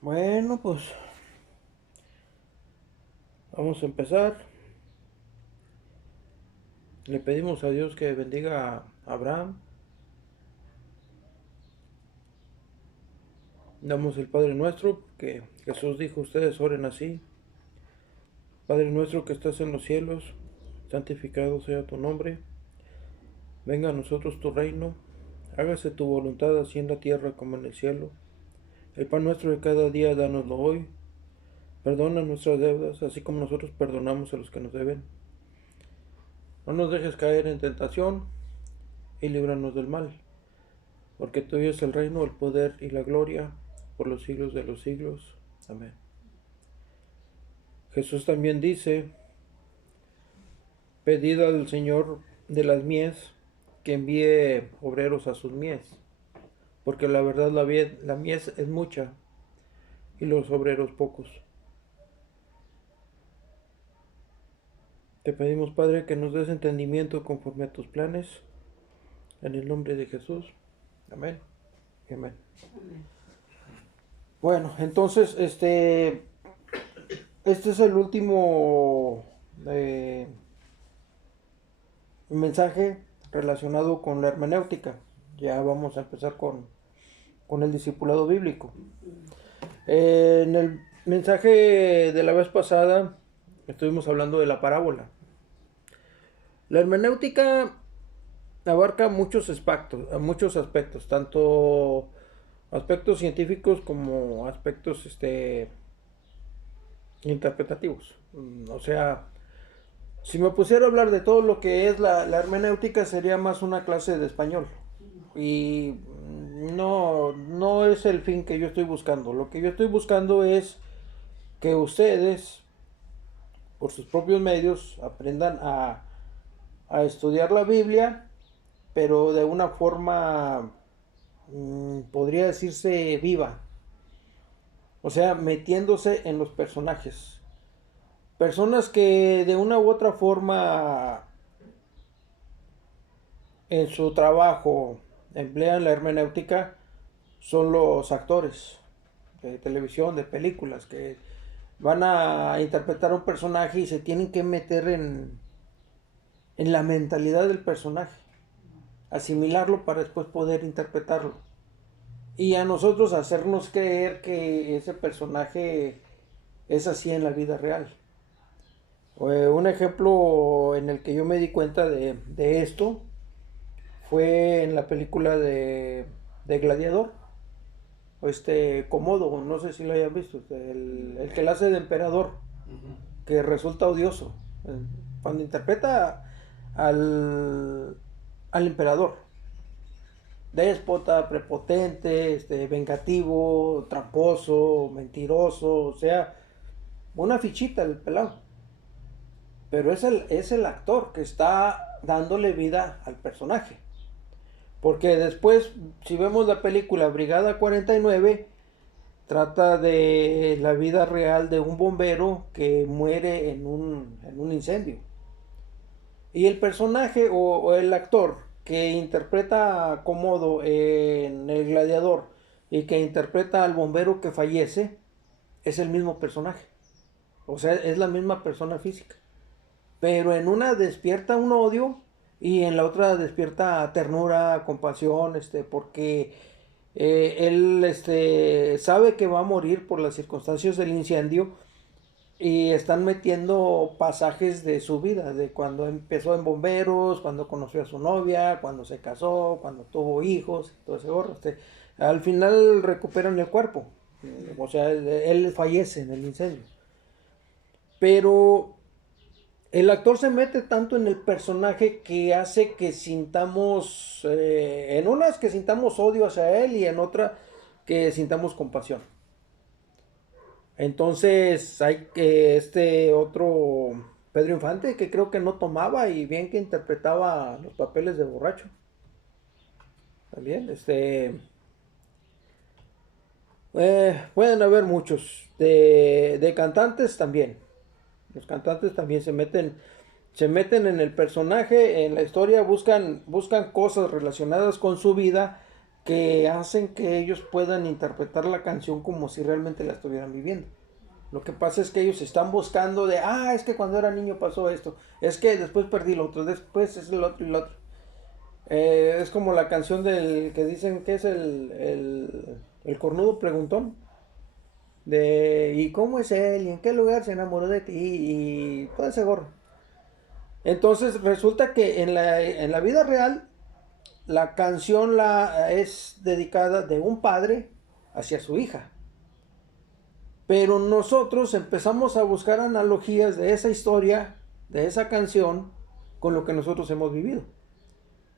Bueno, pues vamos a empezar. Le pedimos a Dios que bendiga a Abraham. Damos el Padre nuestro, que Jesús dijo, ustedes oren así. Padre nuestro que estás en los cielos, santificado sea tu nombre. Venga a nosotros tu reino. Hágase tu voluntad así en la tierra como en el cielo. El pan nuestro de cada día, dánoslo hoy. Perdona nuestras deudas, así como nosotros perdonamos a los que nos deben. No nos dejes caer en tentación y líbranos del mal. Porque tuyo es el reino, el poder y la gloria, por los siglos de los siglos. Amén. Jesús también dice, pedid al Señor de las mies que envíe obreros a sus mies, porque la verdad la mies es mucha y los obreros pocos. Te pedimos, Padre, que nos des entendimiento conforme a tus planes, en el nombre de Jesús. Amén. Amén. Bueno, entonces, este es el último mensaje relacionado con la hermenéutica. Ya vamos a empezar con el discipulado bíblico. En el mensaje de la vez pasada estuvimos hablando de la parábola. La hermenéutica abarca muchos aspectos, tanto aspectos científicos como aspectos interpretativos. O sea, si me pusiera a hablar de todo lo que es la hermenéutica, sería más una clase de español. Y no es el fin que yo estoy buscando. Lo que yo estoy buscando es que ustedes, por sus propios medios, aprendan a estudiar la Biblia, pero de una forma, podría decirse, viva. O sea, metiéndose en los personajes. Personas que de una u otra forma en su trabajo emplean la hermenéutica son los actores de televisión, de películas, que van a interpretar a un personaje y se tienen que meter en la mentalidad del personaje, asimilarlo para después poder interpretarlo. Y a nosotros hacernos creer que ese personaje es así en la vida real. Un ejemplo en el que yo me di cuenta de esto fue en la película de Gladiador. O Komodo, no sé si lo hayan visto, el que la hace de emperador, que resulta odioso. Cuando interpreta al emperador, déspota, prepotente, vengativo, tramposo, mentiroso, o sea, una fichita el pelado. Pero es el actor que está dándole vida al personaje. Porque después, si vemos la película Brigada 49, trata de la vida real de un bombero que muere en un incendio. Y el personaje o el actor que interpreta a Komodo en El Gladiador y que interpreta al bombero que fallece es el mismo personaje. O sea, es la misma persona física. Pero en una despierta un odio y en la otra despierta ternura, compasión, porque él sabe que va a morir por las circunstancias del incendio y están metiendo pasajes de su vida, de cuando empezó en bomberos, cuando conoció a su novia, cuando se casó, cuando tuvo hijos, todo ese gorro. Al final recuperan el cuerpo, o sea, él fallece en el incendio. Pero el actor se mete tanto en el personaje que hace que sintamos, en unas que sintamos odio hacia él y en otra que sintamos compasión. Entonces hay que otro Pedro Infante que creo que no tomaba y bien que interpretaba los papeles de borracho. También, pueden haber muchos. De cantantes también. Los cantantes también se meten en el personaje, en la historia, buscan cosas relacionadas con su vida que hacen que ellos puedan interpretar la canción como si realmente la estuvieran viviendo. Lo que pasa es que ellos están buscando de, es que cuando era niño pasó esto, es que después perdí lo otro, después es el otro y el otro. Es como la canción del que dicen que es el cornudo preguntón. De, ¿y cómo es él? ¿Y en qué lugar se enamoró de ti? Y todo ese gorro. Entonces resulta que en la vida real la canción es dedicada de un padre hacia su hija. Pero nosotros empezamos a buscar analogías de esa historia, de esa canción, con lo que nosotros hemos vivido.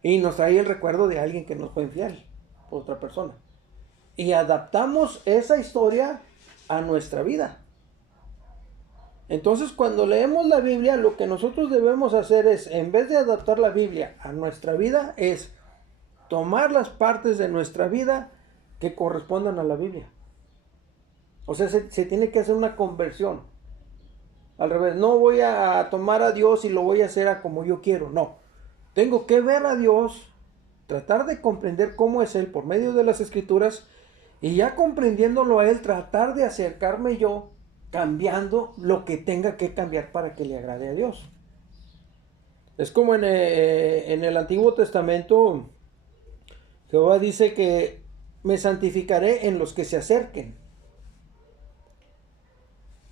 Y nos trae el recuerdo de alguien que nos fue infiel, otra persona. Y adaptamos esa historia a nuestra vida. Entonces, cuando leemos la Biblia, lo que nosotros debemos hacer es, en vez de adaptar la Biblia a nuestra vida, es tomar las partes de nuestra vida que correspondan a la Biblia. O sea, se tiene que hacer una conversión. Al revés, no voy a tomar a Dios y lo voy a hacer a como yo quiero. No, tengo que ver a Dios, tratar de comprender cómo es Él por medio de las Escrituras, y ya comprendiéndolo a Él, tratar de acercarme yo, cambiando lo que tenga que cambiar para que le agrade a Dios. Es como en el Antiguo Testamento, Jehová dice que me santificaré en los que se acerquen.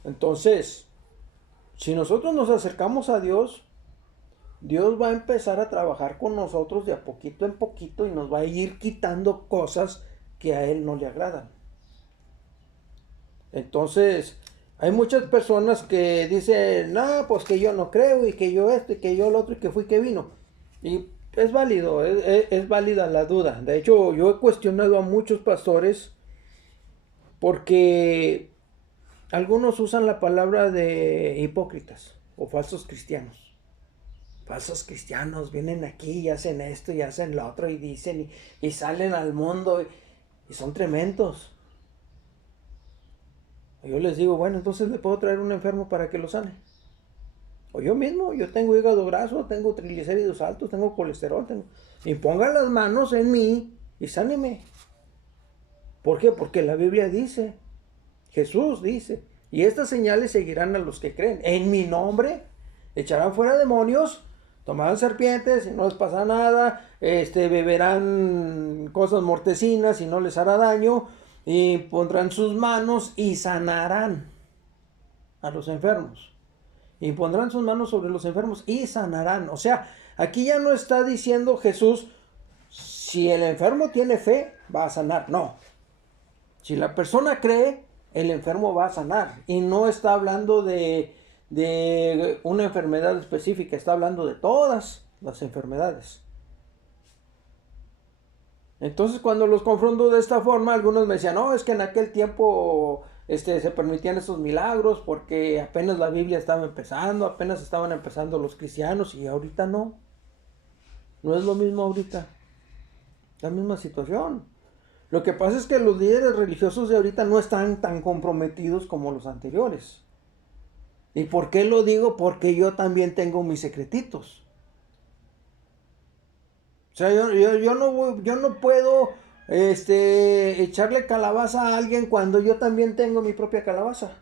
Entonces, si nosotros nos acercamos a Dios, Dios va a empezar a trabajar con nosotros de a poquito en poquito y nos va a ir quitando cosas que a Él no le agradan. Entonces, hay muchas personas que dicen, no, pues que yo no creo y que yo esto y que yo lo otro y que fui que vino. Y es válido, es válida la duda. De hecho, yo he cuestionado a muchos pastores porque algunos usan la palabra de hipócritas o falsos cristianos. Falsos cristianos vienen aquí y hacen esto y hacen lo otro y dicen y salen al mundo y son tremendos. Yo les digo, bueno, entonces le puedo traer un enfermo para que lo sane. O yo mismo, yo tengo hígado graso, tengo triglicéridos altos, tengo colesterol, y pongan las manos en mí y sáneme. ¿Por qué? Porque la Biblia dice, Jesús dice, y estas señales seguirán a los que creen. En mi nombre echarán fuera demonios, tomarán serpientes y no les pasa nada, beberán cosas mortecinas y no les hará daño, y pondrán sus manos y sanarán a los enfermos. Y pondrán sus manos sobre los enfermos y sanarán. O sea, aquí ya no está diciendo Jesús, si el enfermo tiene fe, va a sanar. No. Si la persona cree, el enfermo va a sanar. Y no está hablando de una enfermedad específica, está hablando de todas las enfermedades. Entonces, cuando los confronto de esta forma, algunos me decían, no, es que en aquel tiempo se permitían esos milagros porque apenas la Biblia estaba empezando, apenas estaban empezando los cristianos, y ahorita no. No es lo mismo ahorita. La misma situación. Lo que pasa es que los líderes religiosos de ahorita no están tan comprometidos como los anteriores. ¿Y por qué lo digo? Porque yo también tengo mis secretitos. O sea, yo no puedo echarle calabaza a alguien cuando yo también tengo mi propia calabaza.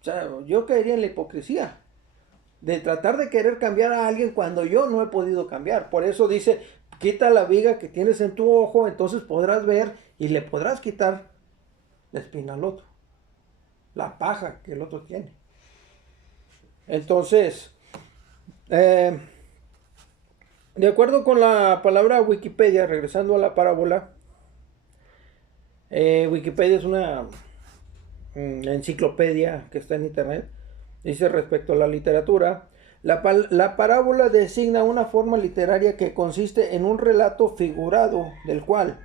O sea, yo caería en la hipocresía de tratar de querer cambiar a alguien cuando yo no he podido cambiar. Por eso dice, quita la viga que tienes en tu ojo, entonces podrás ver y le podrás quitar la espina al otro, la paja que el otro tiene. Entonces, de acuerdo con la palabra Wikipedia, regresando a la parábola, Wikipedia es una enciclopedia que está en internet. Dice respecto a la literatura, la parábola designa una forma literaria que consiste en un relato figurado del cual,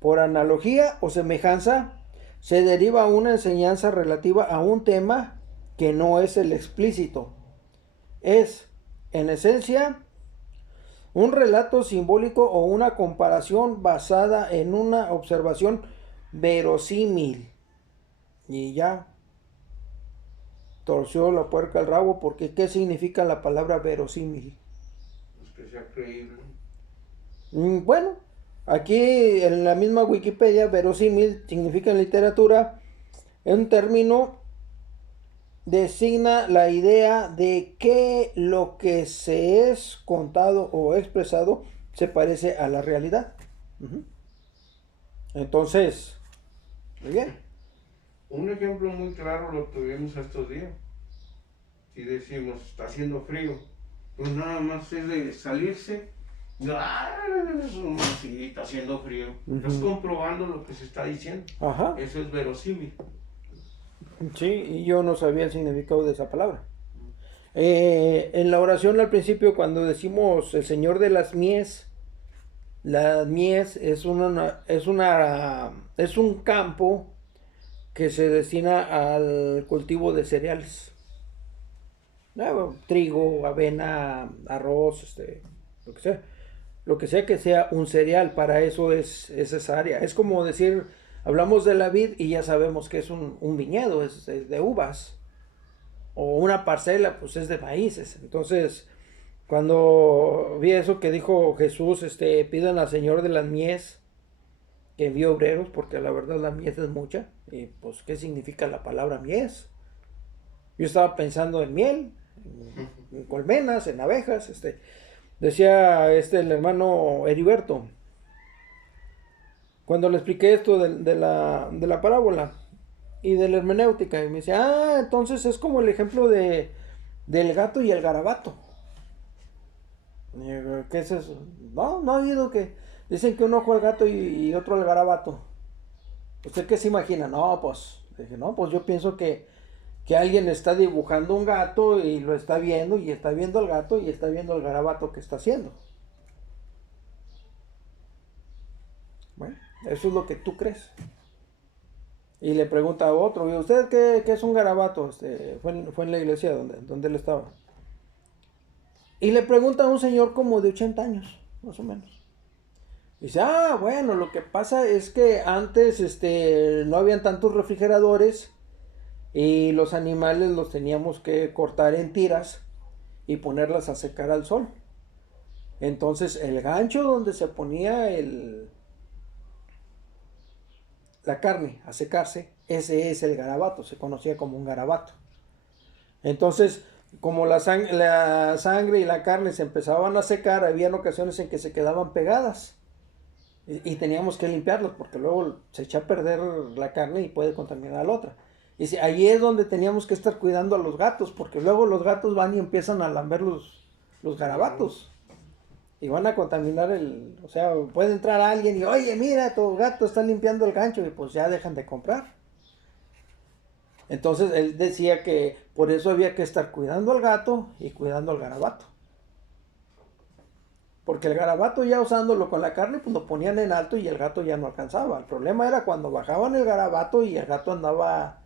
por analogía o semejanza, se deriva una enseñanza relativa a un tema que no es el explícito. Es, en esencia, un relato simbólico o una comparación basada en una observación verosímil. Y ya torció la puerca al rabo, porque ¿qué significa la palabra verosímil? Que sea creíble. Bueno, Aquí en la misma Wikipedia, verosímil significa en literatura, es un término designa la idea de que lo que se es contado o expresado se parece a la realidad. Uh-huh. Entonces, muy bien. Un ejemplo muy claro lo tuvimos estos días. Si decimos, está haciendo frío, pues nada más es de salirse. Sí, está haciendo frío. Uh-huh. Estás comprobando lo que se está diciendo. Ajá. Eso es verosímil. Sí, y yo no sabía el significado de esa palabra. En la oración al principio, cuando decimos el Señor de las mies es un campo que se destina al cultivo de cereales. Trigo, avena, arroz, lo que sea un cereal, para eso es esa área. Es como decir, hablamos de la vid y ya sabemos que es un viñedo, es de uvas. O una parcela, pues es de maíces. Entonces, cuando vi eso que dijo Jesús, pidan al Señor de las mies que envíe obreros, porque la verdad la mies es mucha. Y pues, ¿qué significa la palabra mies? Yo estaba pensando en miel, en colmenas, en abejas. Decía el hermano Heriberto, cuando le expliqué esto de la parábola y de la hermenéutica, y me decía, entonces es como el ejemplo del gato y el garabato. Y digo, ¿qué es eso? No he oído que dicen que uno ojo al gato y otro al garabato. ¿Usted qué se imagina? Dije, pues yo pienso que alguien está dibujando un gato y lo está viendo, y está viendo al gato y está viendo al garabato que está haciendo. Bueno, eso es lo que tú crees. Y le pregunta a otro, ¿y usted qué es un garabato? Fue en la iglesia donde él estaba. Y le pregunta a un señor como de 80 años, más o menos. Dice, bueno, lo que pasa es que antes no habían tantos refrigeradores y los animales los teníamos que cortar en tiras y ponerlas a secar al sol. Entonces el gancho donde se ponía la carne a secarse, ese es el garabato, se conocía como un garabato. Entonces, como la sangre y la carne se empezaban a secar, había ocasiones en que se quedaban pegadas y teníamos que limpiarlos, porque luego se echa a perder la carne y puede contaminar a la otra. Y ahí es donde teníamos que estar cuidando a los gatos, porque luego los gatos van y empiezan a lamber los garabatos. Y van a contaminar o sea, puede entrar alguien y, oye, mira, tu gato está limpiando el gancho, y pues ya dejan de comprar. Entonces él decía que por eso había que estar cuidando al gato y cuidando al garabato. Porque el garabato, ya usándolo con la carne, pues lo ponían en alto y el gato ya no alcanzaba. El problema era cuando bajaban el garabato y el gato andaba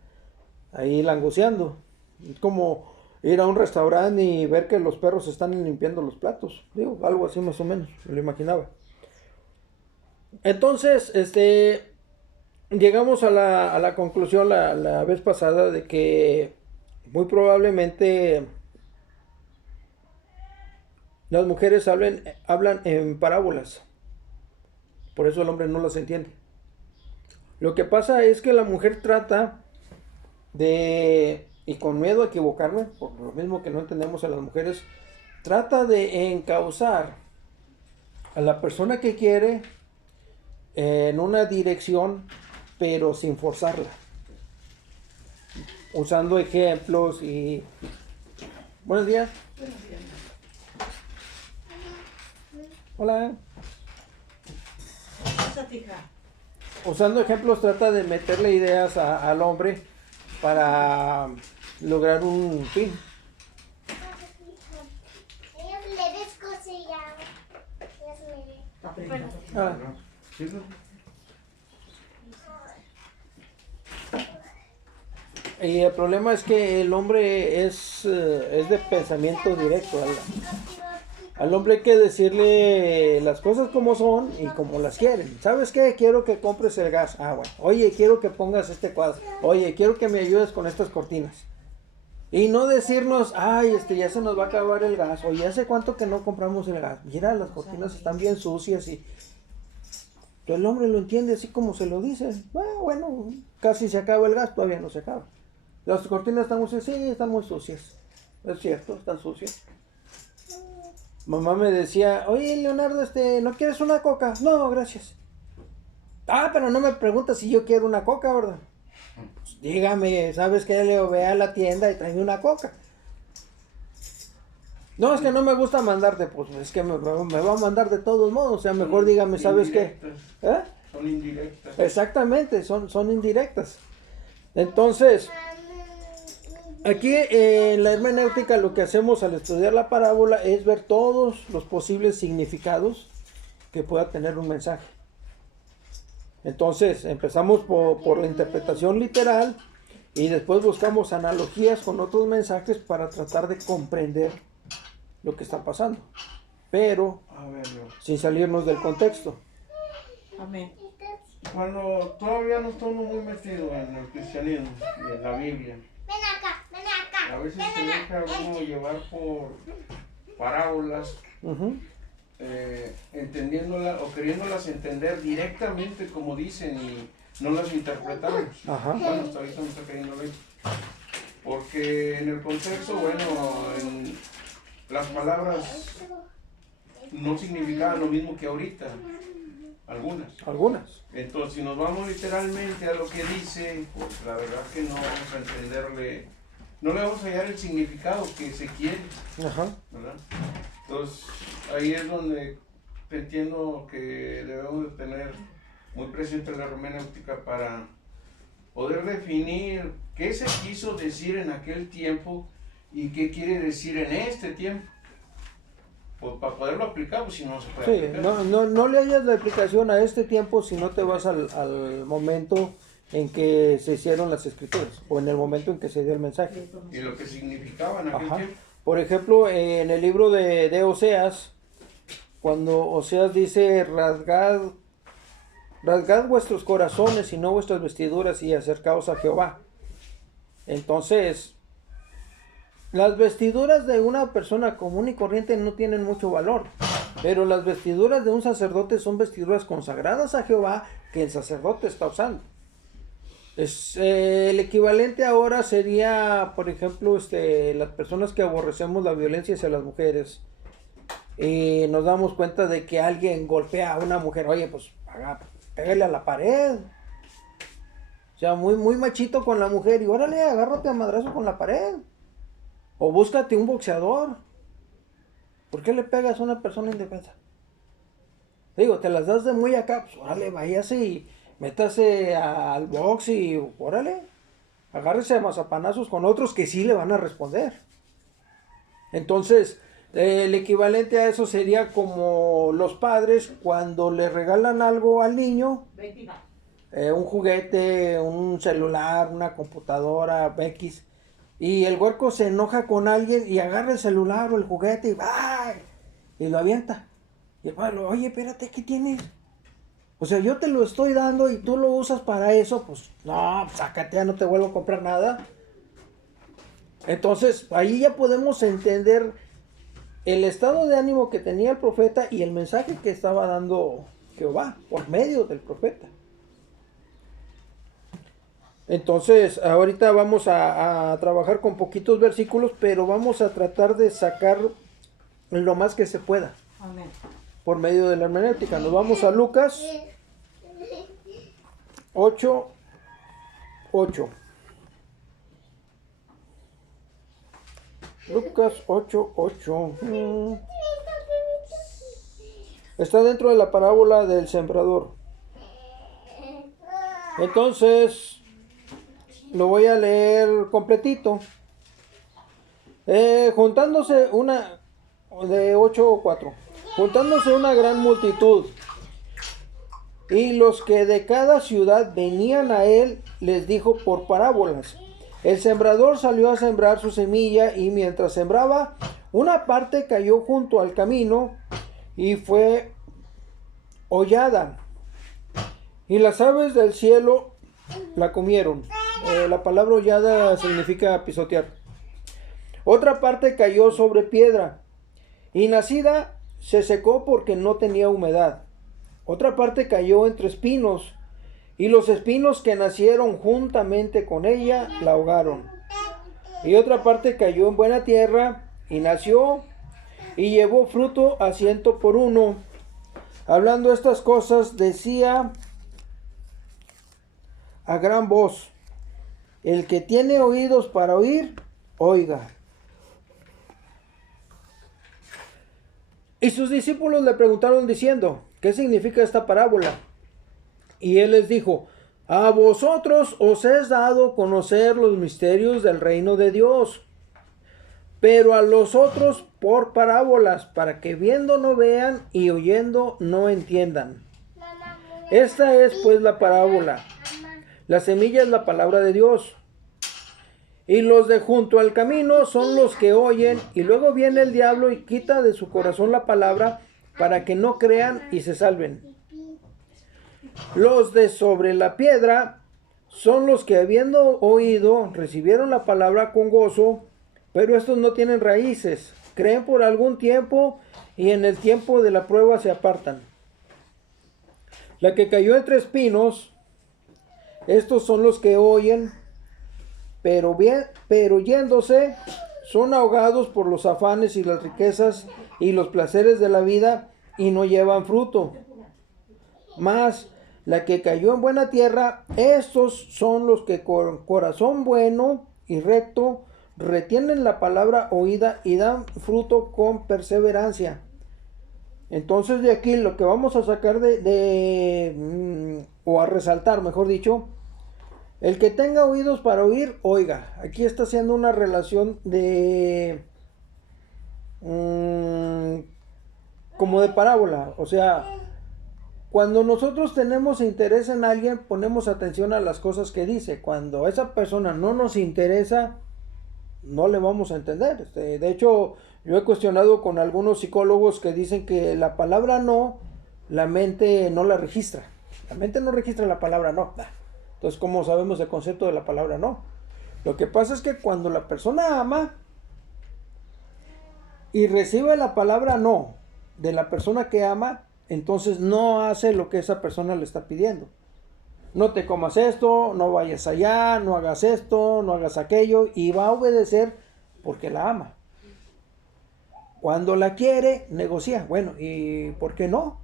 ahí languceando. Es como ir a un restaurante y ver que los perros están limpiando los platos. Digo, algo así más o menos, me lo imaginaba. Entonces, llegamos a la conclusión la vez pasada de que muy probablemente las mujeres hablan en parábolas. Por eso el hombre no las entiende. Lo que pasa es que la mujer trata y con miedo a equivocarme, por lo mismo que no entendemos a las mujeres, trata de encauzar a la persona que quiere en una dirección, pero sin forzarla. Usando ejemplos y... Buenos días. Buenos días. Hola. Hija. Usando ejemplos trata de meterle ideas al hombre para lograr un fin. Y el problema es que el hombre es de pensamiento directo. Al hombre hay que decirle las cosas como son y como las quieren. ¿Sabes qué? Quiero que compres el gas. Bueno. Oye, quiero que pongas este cuadro. Oye, quiero que me ayudes con estas cortinas. Y no decirnos, ya se nos va a acabar el gas. Oye, ¿hace cuánto que no compramos el gas? Mira, las cortinas están bien sucias y... El hombre lo entiende así como se lo dice. Bueno, casi se acaba el gas, todavía no se acaba. Las cortinas están muy sucias, sí, están muy sucias. Es cierto, están sucias. Mamá me decía, oye Leonardo, ¿no quieres una coca? No, gracias. Pero no me preguntas si yo quiero una coca, ¿verdad? Pues dígame, ¿sabes qué, Leo? Ve a la tienda y tráeme una coca. No, es que no me gusta mandarte, pues es que me va a mandar de todos modos, o sea, mejor dígame, ¿sabes qué? Son indirectas. Exactamente, son indirectas. Entonces, aquí en la hermenéutica lo que hacemos al estudiar la parábola es ver todos los posibles significados que pueda tener un mensaje. Entonces, empezamos por la interpretación literal y después buscamos analogías con otros mensajes para tratar de comprender lo que está pasando, pero sin salirnos del contexto. Amén. Cuando todavía no estamos muy metidos en el cristianismo y en la Biblia, Ven acá. a veces se deja uno llevar por parábolas, entendiéndolas o queriéndolas entender directamente como dicen y no las interpretamos. Bueno, hasta ahorita me está cayendo la ley. Porque en el contexto, bueno, las palabras no significaban lo mismo que ahorita, algunas. Entonces, si nos vamos literalmente a lo que dice, pues la verdad que no vamos a entenderle, no le vamos a hallar el significado que se quiere, ¿verdad? Entonces, ahí es donde entiendo que debemos de tener muy presente la hermenéutica para poder definir qué se quiso decir en aquel tiempo y qué quiere decir en este tiempo, pues para poderlo aplicar, pues si no se puede aplicar. No le hayas la aplicación a este tiempo si no te vas al momento en que se hicieron las escrituras o en el momento en que se dio el mensaje. Y lo que significaba en aquel tiempo. Por ejemplo, en el libro de Oseas, cuando Oseas dice, rasgad vuestros corazones y no vuestras vestiduras y acercaos a Jehová. Entonces, las vestiduras de una persona común y corriente no tienen mucho valor, pero las vestiduras de un sacerdote son vestiduras consagradas a Jehová que el sacerdote está usando. El equivalente ahora sería, por ejemplo, las personas que aborrecemos la violencia hacia las mujeres y nos damos cuenta de que alguien golpea a una mujer, oye, pues pégale a la pared. O sea, muy machito con la mujer y órale, agárrate a madrazo con la pared. O búscate un boxeador. ¿Por qué le pegas a una persona indefensa? Digo, te las das de muy acá, pues órale, váyase y métase al box y órale, agárrese a mazapanazos con otros que sí le van a responder. Entonces, el equivalente a eso sería como los padres cuando le regalan algo al niño, un juguete, un celular, una computadora, X, y el huerco se enoja con alguien y agarra el celular o el juguete y lo avienta. Y el padre, oye, espérate, ¿qué tienes? O sea, yo te lo estoy dando y tú lo usas para eso, pues no, sácate, ya no te vuelvo a comprar nada. Entonces, ahí ya podemos entender el estado de ánimo que tenía el profeta y el mensaje que estaba dando Jehová por medio del profeta. Entonces, ahorita vamos a trabajar con poquitos versículos, pero vamos a tratar de sacar lo más que se pueda. Amén. Por medio de la hermenéutica. Nos vamos a Lucas 8:8. Lucas 8:8. Está dentro de la parábola del sembrador. Entonces, lo voy a leer completito. Juntándose una de 8:4. Juntándose una gran multitud, y los que de cada ciudad venían a él, les dijo por parábolas: el sembrador salió a sembrar su semilla, y mientras sembraba, una parte cayó junto al camino, y fue hollada, y las aves del cielo la comieron. La palabra hollada significa pisotear. Otra parte cayó sobre piedra, y nacida se secó porque no tenía humedad. Otra parte cayó entre espinos, y los espinos que nacieron juntamente con ella la ahogaron. Y otra parte cayó en buena tierra, y nació, y llevó fruto a 100 por 1. Hablando estas cosas, decía a gran voz: el que tiene oídos para oír, oiga. Y sus discípulos le preguntaron diciendo: ¿qué significa esta parábola? Y él les dijo: a vosotros os es dado conocer los misterios del reino de Dios, pero a los otros por parábolas, para que viendo no vean y oyendo no entiendan. Esta es pues la parábola. La semilla es la palabra de Dios. Y los de junto al camino son los que oyen, y luego viene el diablo y quita de su corazón la palabra, para que no crean y se salven. Los de sobre la piedra son los que, habiendo oído, recibieron la palabra con gozo, pero estos no tienen raíces, creen por algún tiempo y en el tiempo de la prueba se apartan. La que cayó entre espinos, estos son los que oyen, pero yéndose, son ahogados por los afanes y las riquezas y los placeres de la vida y no llevan fruto. Mas la que cayó en buena tierra, estos son los que con corazón bueno y recto retienen la palabra oída y dan fruto con perseverancia. Entonces de aquí lo que vamos a sacar o a resaltar, mejor dicho, el que tenga oídos para oír, oiga. Aquí está haciendo una relación de como de parábola. O sea, cuando nosotros tenemos interés en alguien, ponemos atención a las cosas que dice. Cuando esa persona no nos interesa, no le vamos a entender. De hecho, yo he cuestionado con algunos psicólogos que dicen que la palabra no, la mente no la registra. La mente no registra la palabra no. Entonces, ¿cómo sabemos el concepto de la palabra no? Lo que pasa es que cuando la persona ama y recibe la palabra no de la persona que ama, entonces no hace lo que esa persona le está pidiendo. No te comas esto, no vayas allá, no hagas esto, no hagas aquello, y va a obedecer porque la ama. Cuando la quiere, negocia. Bueno, ¿y por qué no?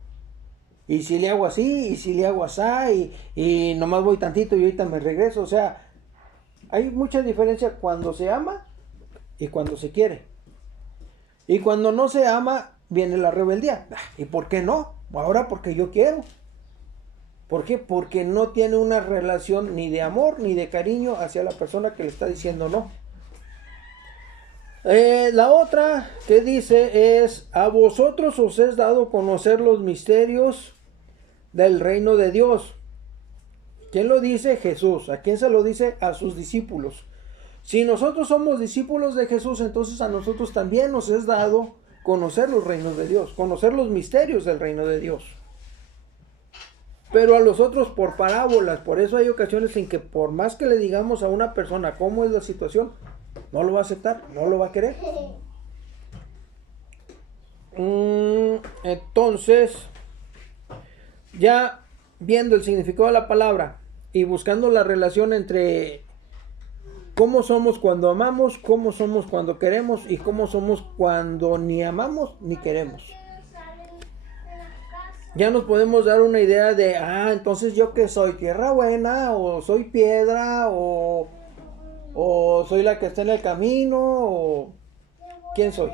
Y si le hago así, y si le hago así, y nomás voy tantito y ahorita me regreso. O sea, hay mucha diferencia cuando se ama y cuando se quiere. Y cuando no se ama, viene la rebeldía. ¿Y por qué no? Ahora porque yo quiero. ¿Por qué? Porque no tiene una relación ni de amor ni de cariño hacia la persona que le está diciendo no. La otra que dice es: a vosotros os es dado conocer los misterios del reino de Dios. ¿Quién lo dice? Jesús. ¿A quién se lo dice? A sus discípulos. Si nosotros somos discípulos de Jesús, entonces a nosotros también nos es dado conocer los reinos de Dios, conocer los misterios del reino de Dios. Pero a los otros por parábolas. Por eso hay ocasiones en que por más que le digamos a una persona cómo es la situación, no lo va a aceptar, no lo va a querer. Entonces, ya viendo el significado de la palabra y buscando la relación entre cómo somos cuando amamos, cómo somos cuando queremos y cómo somos cuando ni amamos ni queremos, ya nos podemos dar una idea de, entonces yo qué soy, tierra buena, o soy piedra, o soy la que está en el camino, o quién soy.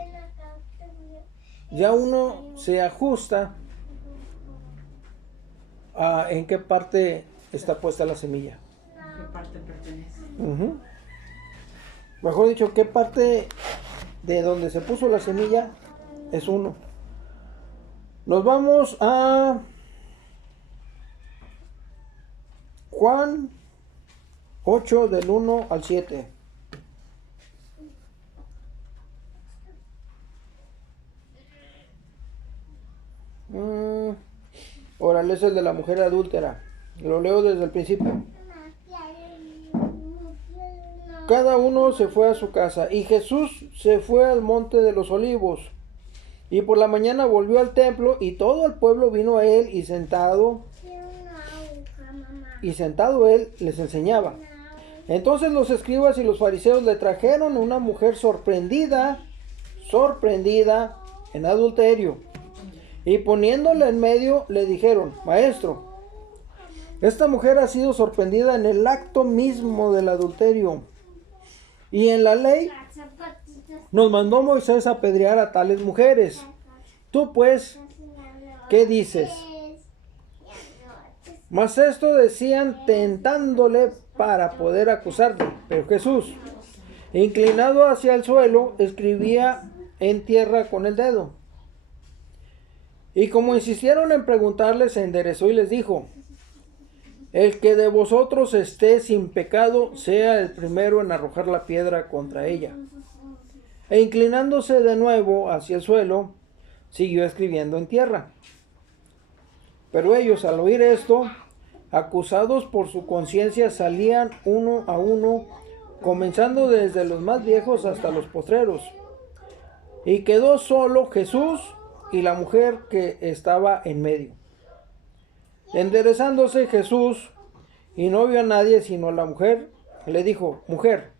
Ya uno se ajusta a en qué parte está puesta la semilla. ¿Qué parte pertenece? Mejor dicho, qué parte de donde se puso la semilla es uno. Nos vamos a Juan 8 del 1 al 7. Órale, es el de la mujer adúltera. Lo leo desde el principio. Cada uno se fue a su casa, y Jesús se fue al monte de los olivos. Y por la mañana volvió al templo y todo el pueblo vino a él y sentado él les enseñaba. Entonces los escribas y los fariseos le trajeron una mujer sorprendida en adulterio. Y poniéndola en medio le dijeron: Maestro, esta mujer ha sido sorprendida en el acto mismo del adulterio. Y en la ley nos mandó Moisés a apedrear a tales mujeres. Tú pues, ¿qué dices? Mas esto decían tentándole para poder acusarle. Pero Jesús, inclinado hacia el suelo, escribía en tierra con el dedo. Y como insistieron en preguntarle, se enderezó y les dijo: El que de vosotros esté sin pecado, sea el primero en arrojar la piedra contra ella. E inclinándose de nuevo hacia el suelo, siguió escribiendo en tierra. Pero ellos, al oír esto, acusados por su conciencia, salían uno a uno, comenzando desde los más viejos hasta los postreros. Y quedó solo Jesús y la mujer que estaba en medio. Enderezándose Jesús, y no vio a nadie sino a la mujer, le dijo: Mujer,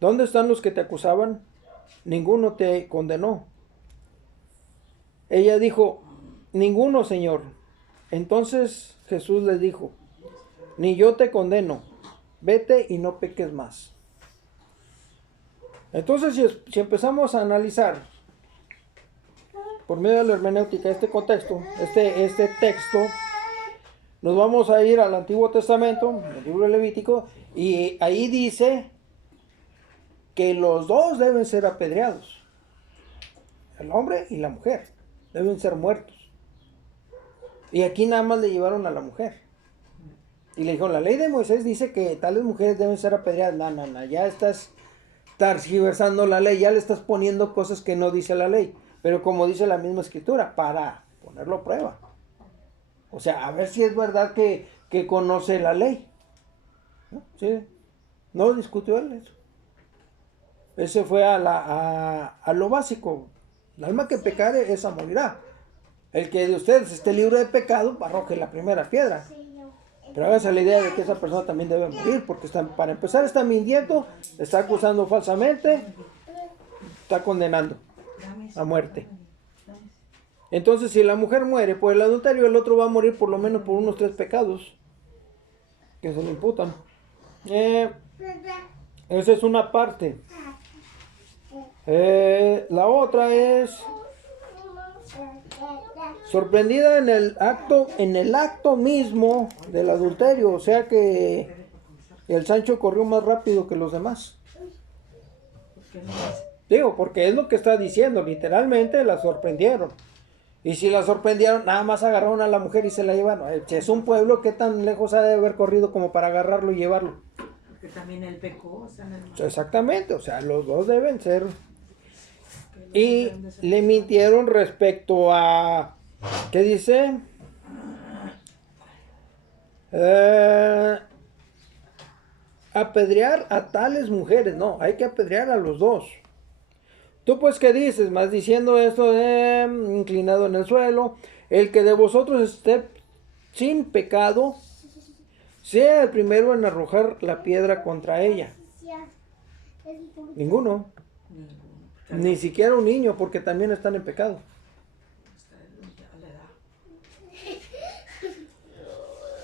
¿dónde están los que te acusaban? Ninguno te condenó. Ella dijo: Ninguno, Señor. Entonces Jesús les dijo: Ni yo te condeno, vete y no peques más. Entonces, si empezamos a analizar por medio de la hermenéutica este contexto, este texto, nos vamos a ir al Antiguo Testamento, el libro de Levítico, y ahí dice que los dos deben ser apedreados. El hombre y la mujer deben ser muertos. Y aquí nada más le llevaron a la mujer. Y le dijo: la ley de Moisés dice que tales mujeres deben ser apedreadas. No, ya estás tergiversando la ley, ya le estás poniendo cosas que no dice la ley. Pero como dice la misma escritura, para ponerlo a prueba. O sea, a ver si es verdad que conoce la ley. ¿No? Sí. No discutió él eso. Ese fue a lo básico. El alma que pecare, esa morirá. El que de ustedes esté libre de pecado, arroje la primera piedra. Pero hágase la idea de que esa persona también debe morir, porque para empezar está mintiendo, está acusando falsamente, está condenando a muerte. Entonces, si la mujer muere por el adulterio, el otro va a morir por lo menos por unos 3 pecados que se le imputan. Esa es una parte. La otra es sorprendida en el acto mismo del adulterio, o sea que el Sancho corrió más rápido que los demás. Digo, porque es lo que está diciendo, literalmente la sorprendieron. Y si la sorprendieron, nada más agarraron a la mujer y se la llevaron. Si es un pueblo, ¿qué tan lejos ha de haber corrido como para agarrarlo y llevarlo? Porque también él pecó, o sea, exactamente, o sea, los dos deben ser. Y le mintieron respecto a, ¿qué dice? Apedrear a tales mujeres. No, hay que apedrear a los dos. Tú pues, ¿qué dices? Más diciendo esto, inclinado en el suelo, el que de vosotros esté sin pecado, sea el primero en arrojar la piedra contra ella. Ninguno. Ni siquiera un niño, porque también están en pecado.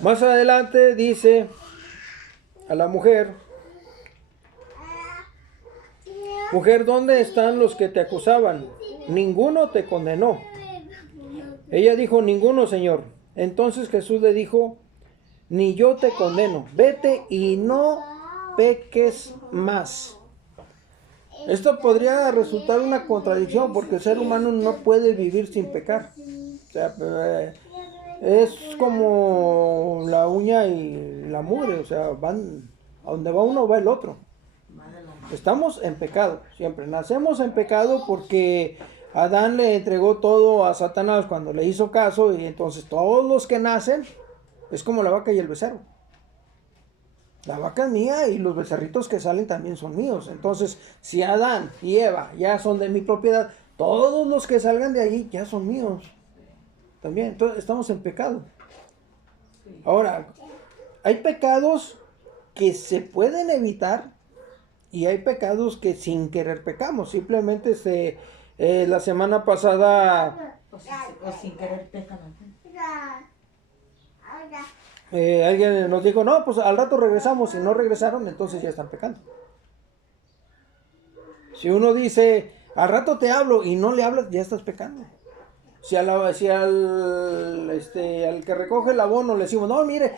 Más adelante dice a la mujer: Mujer, ¿dónde están los que te acusaban? Ninguno te condenó. Ella dijo: Ninguno, Señor. Entonces Jesús le dijo: Ni yo te condeno. Vete y no peques más. Esto podría resultar una contradicción, porque el ser humano no puede vivir sin pecar. O sea, es como la uña y la mugre, o sea, van a donde va uno va el otro. Estamos en pecado, siempre nacemos en pecado, porque Adán le entregó todo a Satanás cuando le hizo caso, y entonces todos los que nacen es como la vaca y el becerro. La vaca es mía y los becerritos que salen también son míos. Entonces, si Adán y Eva ya son de mi propiedad, todos los que salgan de allí ya son míos. También, entonces estamos en pecado. Ahora, hay pecados que se pueden evitar y hay pecados que sin querer pecamos. Simplemente la semana pasada O sin querer pecan. alguien nos dijo, no, pues al rato regresamos. Si no regresaron, entonces ya están pecando. Si uno dice, al rato te hablo y no le hablas, ya estás pecando. Si al que recoge el abono le decimos, no, mire,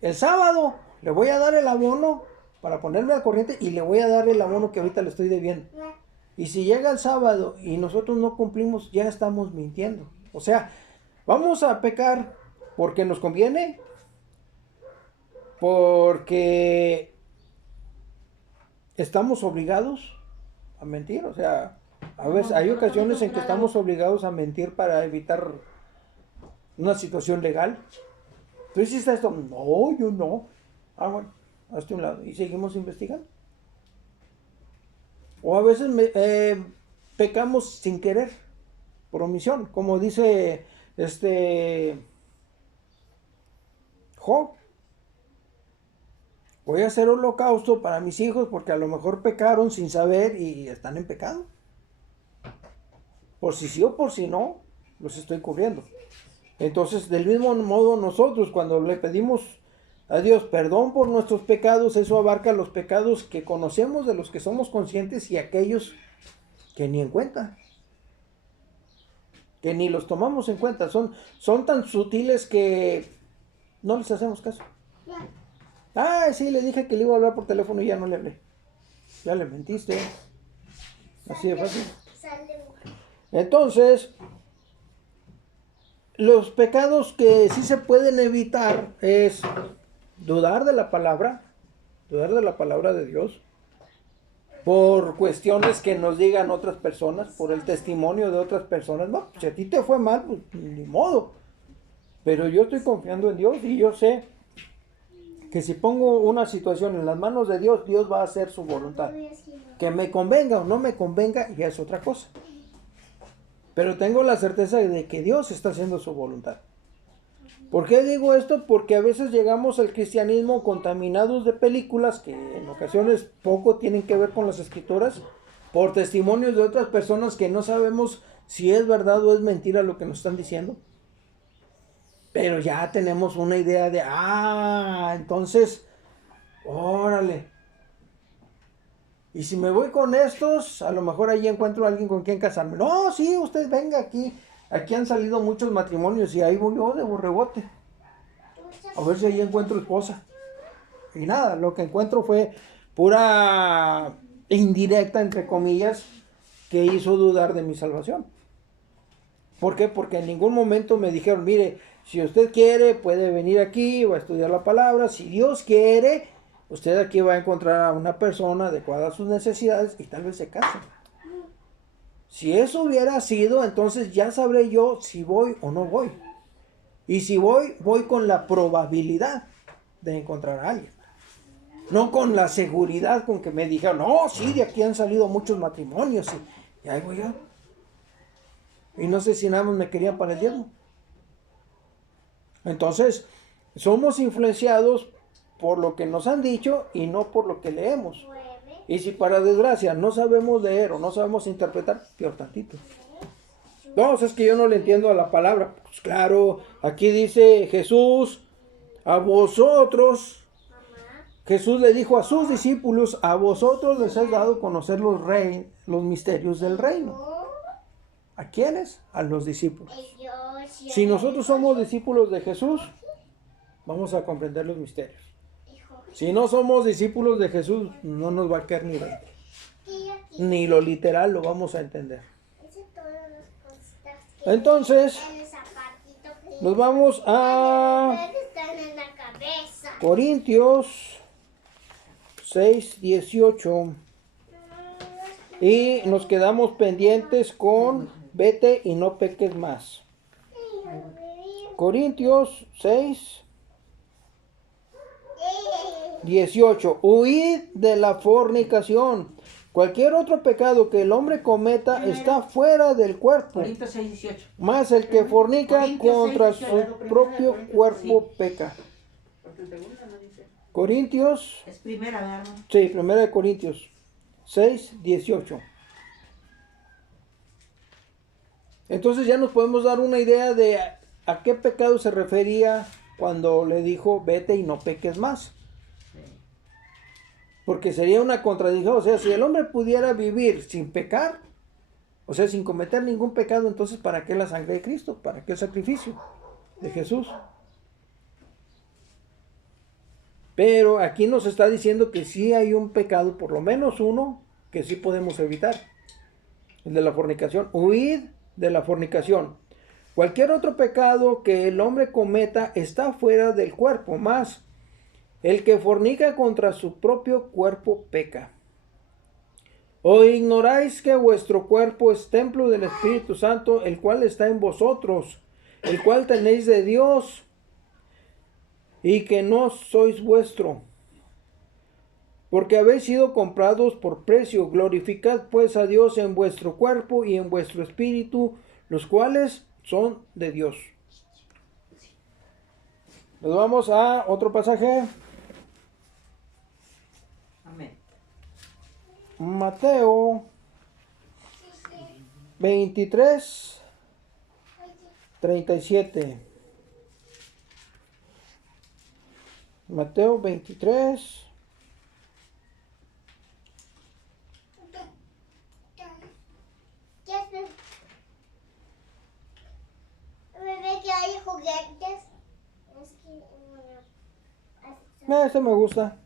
el sábado le voy a dar el abono para ponerme al corriente y le voy a dar el abono que ahorita le estoy debiendo. Y si llega el sábado y nosotros no cumplimos, ya estamos mintiendo. O sea, vamos a pecar porque nos conviene, porque estamos obligados a mentir. O sea, a veces hay ocasiones en que estamos obligados a mentir para evitar una situación legal. ¿Tú hiciste esto? No, yo no. Ah, bueno, hazte un lado y seguimos investigando. O a veces pecamos sin querer, por omisión, como dice Job. Voy a hacer holocausto para mis hijos porque a lo mejor pecaron sin saber y están en pecado. Por si sí o por si no, los estoy cubriendo. Entonces, del mismo modo nosotros, cuando le pedimos a Dios perdón por nuestros pecados, eso abarca los pecados que conocemos, de los que somos conscientes, y aquellos que ni en cuenta, que ni los tomamos en cuenta. Son tan sutiles que no les hacemos caso. Ah, sí, le dije que le iba a hablar por teléfono y ya no le hablé. Ya le mentiste. Así de fácil. Entonces, los pecados que sí se pueden evitar es dudar de la palabra de Dios, por cuestiones que nos digan otras personas, por el testimonio de otras personas. No, si a ti te fue mal, pues ni modo. Pero yo estoy confiando en Dios y yo sé que si pongo una situación en las manos de Dios, Dios va a hacer su voluntad. Que me convenga o no me convenga, ya es otra cosa. Pero tengo la certeza de que Dios está haciendo su voluntad. ¿Por qué digo esto? Porque a veces llegamos al cristianismo contaminados de películas que en ocasiones poco tienen que ver con las escrituras, por testimonios de otras personas que no sabemos si es verdad o es mentira lo que nos están diciendo. Pero ya tenemos una idea de, entonces, órale. Y si me voy con estos, a lo mejor ahí encuentro a alguien con quien casarme. No, sí, usted venga aquí. Aquí han salido muchos matrimonios y ahí voy yo de borrebote. A ver si ahí encuentro esposa. Y nada, lo que encuentro fue pura indirecta, entre comillas, que hizo dudar de mi salvación. ¿Por qué? Porque en ningún momento me dijeron, mire, si usted quiere, puede venir aquí, va a estudiar la palabra. Si Dios quiere, usted aquí va a encontrar a una persona adecuada a sus necesidades y tal vez se case. Si eso hubiera sido, entonces ya sabré yo si voy o no voy. Y si voy, voy con la probabilidad de encontrar a alguien. No con la seguridad con que me dijeron, no, sí, de aquí han salido muchos matrimonios. Y ahí voy yo. Y no sé si nada más me querían para el diezmo. Entonces, somos influenciados por lo que nos han dicho y no por lo que leemos. Y si para desgracia no sabemos leer o no sabemos interpretar, peor tantito. No, es que yo no le entiendo a la palabra. Pues claro, aquí dice Jesús, a vosotros, Jesús le dijo a sus discípulos, a vosotros les he dado conocer los misterios del reino. ¿A quiénes? A los discípulos. Si nosotros somos discípulos de Jesús, vamos a comprender los misterios. Si no somos discípulos de Jesús, no nos va a caer ni 20. Ni lo literal lo vamos a entender. Entonces, nos vamos a Corintios 6:18. Y nos quedamos pendientes con vete y no peques más. Corintios 6:18. Huid de la fornicación. Cualquier otro pecado que el hombre cometa está fuera del cuerpo. Corintios 6:18. Más el que fornica Corintios contra 6:18. su propio cuerpo peca. Corintios, Es primera, ¿verdad? sí, primera de Corintios 6:18. Entonces ya nos podemos dar una idea de a qué pecado se refería cuando le dijo vete y no peques más. Porque sería una contradicción. O sea, si el hombre pudiera vivir sin pecar, o sea, sin cometer ningún pecado, entonces ¿para qué la sangre de Cristo? ¿Para qué el sacrificio de Jesús? Pero aquí nos está diciendo que sí hay un pecado, por lo menos uno, que sí podemos evitar. El de la fornicación. Huid de la fornicación. Cualquier otro pecado que el hombre cometa está fuera del cuerpo, más el que fornica contra su propio cuerpo peca. ¿O ignoráis que vuestro cuerpo es templo del Espíritu Santo, el cual está en vosotros, el cual tenéis de Dios, y que no sois vuestro? Porque habéis sido comprados por precio. Glorificad pues a Dios en vuestro cuerpo y en vuestro espíritu, los cuales son de Dios. Nos vamos a otro pasaje. Amén. Mateo 23, 37. Mateo 23. Bebé, que hay juguetes. Este me gusta.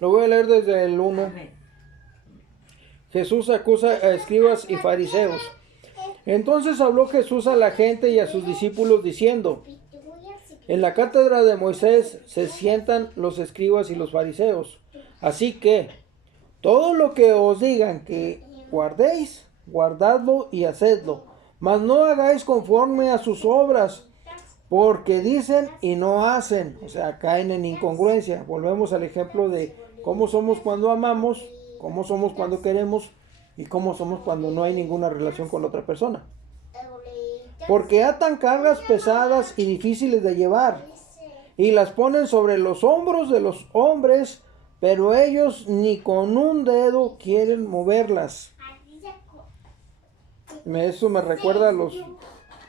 Lo voy a leer desde el 1. Amén. Jesús acusa a escribas y fariseos. Entonces habló Jesús a la gente y a sus discípulos diciendo: en la cátedra de Moisés se sientan los escribas y los fariseos. Así que todo lo que os digan que guardéis, guardadlo y hacedlo. Mas no hagáis conforme a sus obras, porque dicen y no hacen. O sea, caen en incongruencia. Volvemos al ejemplo de cómo somos cuando amamos, cómo somos cuando queremos y cómo somos cuando no hay ninguna relación con la otra persona. Porque atan cargas pesadas y difíciles de llevar, y las ponen sobre los hombros de los hombres, pero ellos ni con un dedo quieren moverlas. Eso me recuerda a los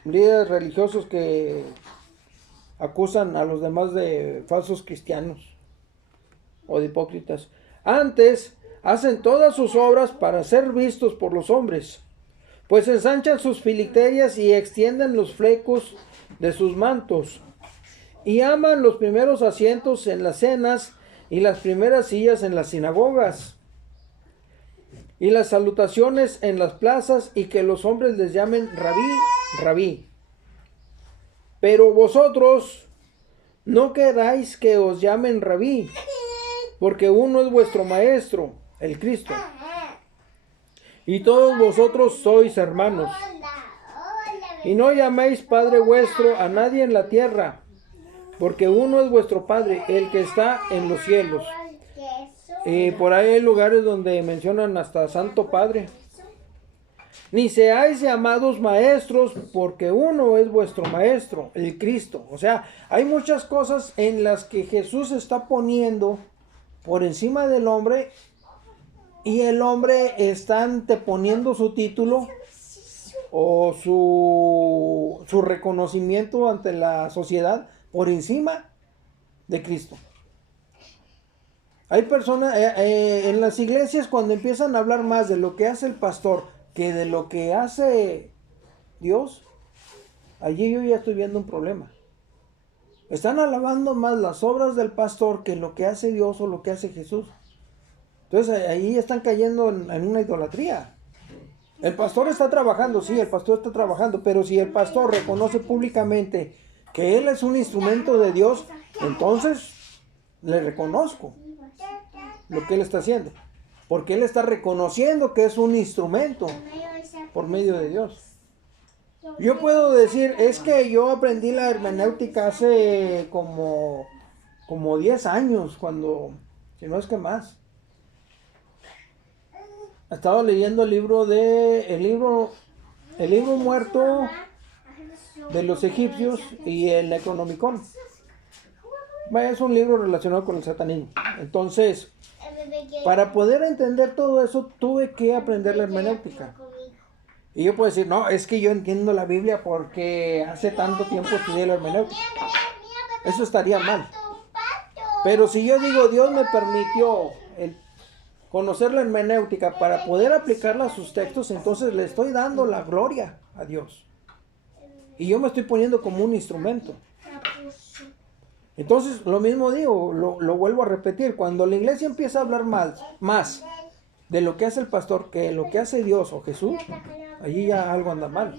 líderes religiosos que acusan a los demás de falsos cristianos o de hipócritas. Antes hacen todas sus obras para ser vistos por los hombres, pues ensanchan sus filacterias y extienden los flecos de sus mantos, y aman los primeros asientos en las cenas y las primeras sillas en las sinagogas, y las salutaciones en las plazas, y que los hombres les llamen rabí, rabí. Pero vosotros no queráis que os llamen rabí, porque uno es vuestro maestro, el Cristo, y todos vosotros sois hermanos. Y no llaméis Padre vuestro a nadie en la tierra, porque uno es vuestro Padre, el que está en los cielos. Y por ahí hay lugares donde mencionan hasta Santo Padre. Ni seáis llamados maestros, porque uno es vuestro maestro, el Cristo. O sea, hay muchas cosas en las que Jesús está poniendo por encima del hombre, y el hombre está anteponiendo su título o su reconocimiento ante la sociedad por encima de Cristo. Hay personas en las iglesias, cuando empiezan a hablar más de lo que hace el pastor que de lo que hace Dios, allí yo ya estoy viendo un problema. Están alabando más las obras del pastor que lo que hace Dios o lo que hace Jesús. Entonces ahí están cayendo en una idolatría. El pastor está trabajando, sí, el pastor está trabajando, pero si el pastor reconoce públicamente que él es un instrumento de Dios, entonces le reconozco lo que él está haciendo, porque él está reconociendo que es un instrumento por medio de Dios. Yo puedo decir, es que yo aprendí la hermenéutica hace como 10 años, cuando, si no es que más. estaba leyendo el libro muerto de los egipcios y el Necronomicon. Es un libro relacionado con el satanismo. Entonces, para poder entender todo eso, tuve que aprender la hermenéutica. Y yo puedo decir, no, es que yo entiendo la Biblia porque hace tanto tiempo estudié la hermenéutica. Eso estaría mal. Pero si yo digo, Dios me permitió conocer la hermenéutica para poder aplicarla a sus textos, entonces le estoy dando la gloria a Dios. Y yo me estoy poniendo como un instrumento. Entonces, lo mismo digo, lo vuelvo a repetir. Cuando la iglesia empieza a hablar más de lo que hace el pastor que lo que hace Dios o Jesús, allí ya algo anda mal.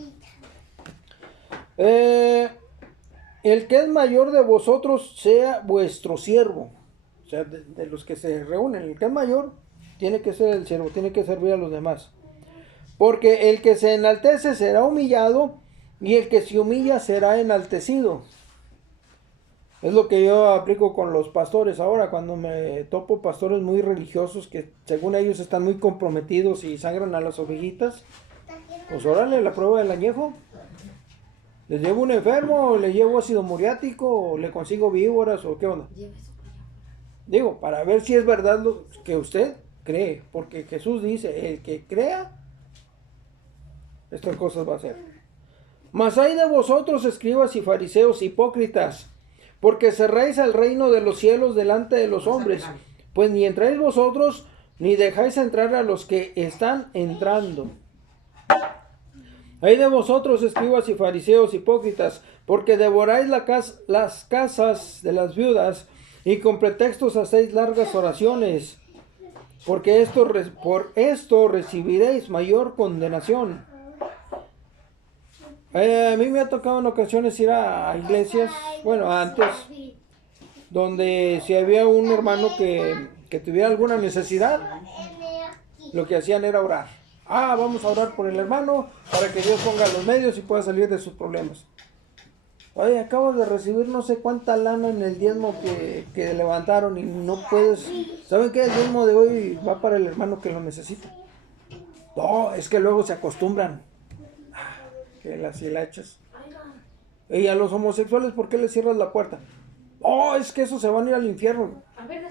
El que es mayor de vosotros sea vuestro siervo. O sea, de los que se reúnen. El que es mayor tiene que ser el siervo, tiene que servir a los demás. Porque el que se enaltece será humillado y el que se humilla será enaltecido. Es lo que yo aplico con los pastores ahora, cuando me topo pastores muy religiosos que según ellos están muy comprometidos y sangran a las ovejitas. Pues órale, la prueba del añejo. ¿Les llevo un enfermo? ¿Le llevo ácido muriático? ¿O le consigo víboras? ¿O qué onda? Digo, para ver si es verdad lo que usted cree. Porque Jesús dice, el que crea, estas cosas va a hacer. Mas hay de vosotros, escribas y fariseos hipócritas, porque cerráis el reino de los cielos delante de los hombres. Pues ni entráis vosotros, ni dejáis entrar a los que están entrando. Hay de vosotros, escribas y fariseos hipócritas, porque devoráis las casas de las viudas, y con pretextos hacéis largas oraciones, porque por esto recibiréis mayor condenación. A mí me ha tocado en ocasiones ir a iglesias, bueno, antes, donde si había un hermano que tuviera alguna necesidad, lo que hacían era orar. Vamos a orar por el hermano para que Dios ponga los medios y pueda salir de sus problemas. Oye, acabo de recibir no sé cuánta lana en el diezmo que levantaron y no puedes... ¿Saben qué? El diezmo de hoy va para el hermano que lo necesita. No, es que luego se acostumbran. Que las hilachas. Y a los homosexuales, ¿por qué les cierras la puerta? Es que esos se van a ir al infierno.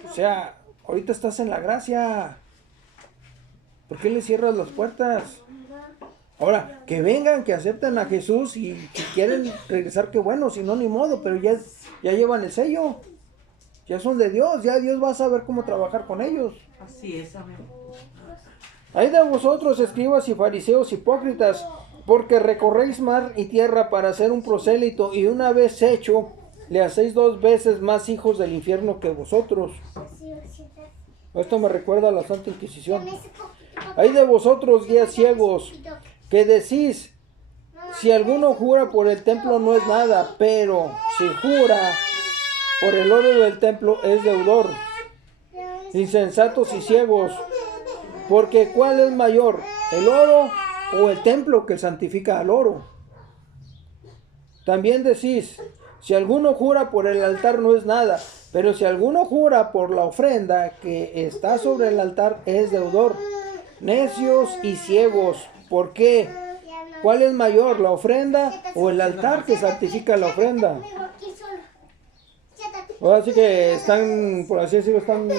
O sea, ahorita estás en la gracia. ¿Por qué les cierras las puertas? Ahora, que vengan, que acepten a Jesús y que quieren regresar, qué bueno, si no, ni modo, pero ya llevan el sello. Ya son de Dios, ya Dios va a saber cómo trabajar con ellos. Así es, amén. Hay de vosotros, escribas y fariseos hipócritas, porque recorréis mar y tierra para hacer un prosélito, y una vez hecho, le hacéis 2 veces más hijos del infierno que vosotros. Esto me recuerda a la Santa Inquisición. Hay de vosotros, guías ciegos, que decís, si alguno jura por el templo no es nada, pero si jura por el oro del templo es deudor. Insensatos y ciegos, porque ¿cuál es mayor, el oro o el templo que santifica al oro? También decís, si alguno jura por el altar no es nada, pero si alguno jura por la ofrenda que está sobre el altar es deudor. Necios y ciegos, ¿por qué? ¿Cuál es mayor, la ofrenda o el altar que santifica la ofrenda? Ahora sí que están, por así decirlo, están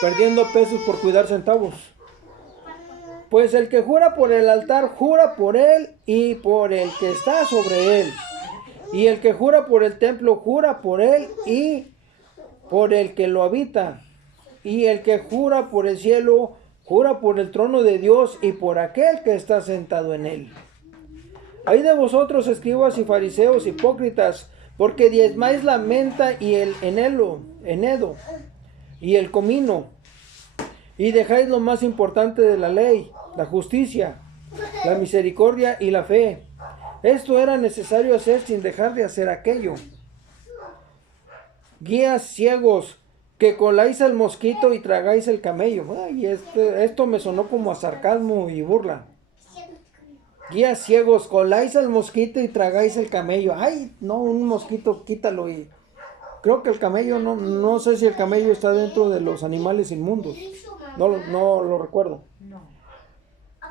perdiendo pesos por cuidar centavos. Pues el que jura por el altar, jura por él y por el que está sobre él. Y el que jura por el templo, jura por él y por el que lo habita. Y el que jura por el cielo, jura por el trono de Dios y por aquel que está sentado en él. Hay de vosotros, escribas y fariseos hipócritas, porque diezmáis la menta y el enhedo y el comino, y dejáis lo más importante de la ley, la justicia, la misericordia y la fe. Esto era necesario hacer sin dejar de hacer aquello. Guías ciegos, que coláis el mosquito y tragáis el camello. Ay, esto me sonó como a sarcasmo y burla. Guías ciegos, coláis el mosquito y tragáis el camello. Ay, no, un mosquito, quítalo. Y creo que el camello, no sé si el camello está dentro de los animales inmundos. No lo recuerdo. No.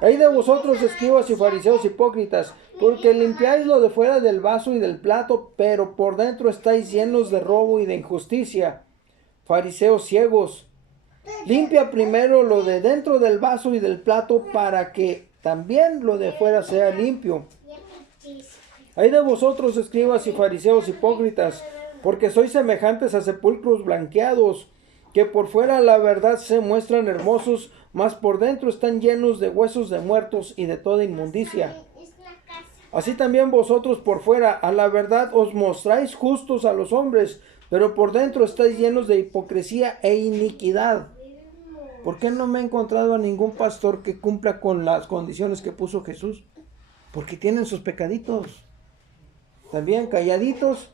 Hay de vosotros, escribas y fariseos hipócritas, porque limpiáis lo de fuera del vaso y del plato, pero por dentro estáis llenos de robo y de injusticia. Fariseos ciegos, limpia primero lo de dentro del vaso y del plato, para que también lo de fuera sea limpio. Hay de vosotros, escribas y fariseos hipócritas, porque sois semejantes a sepulcros blanqueados, que por fuera la verdad se muestran hermosos, mas por dentro están llenos de huesos de muertos y de toda inmundicia. Así también vosotros por fuera a la verdad os mostráis justos a los hombres, pero por dentro estáis llenos de hipocresía e iniquidad. ¿Por qué no me he encontrado a ningún pastor que cumpla con las condiciones que puso Jesús? Porque tienen sus pecaditos. También calladitos,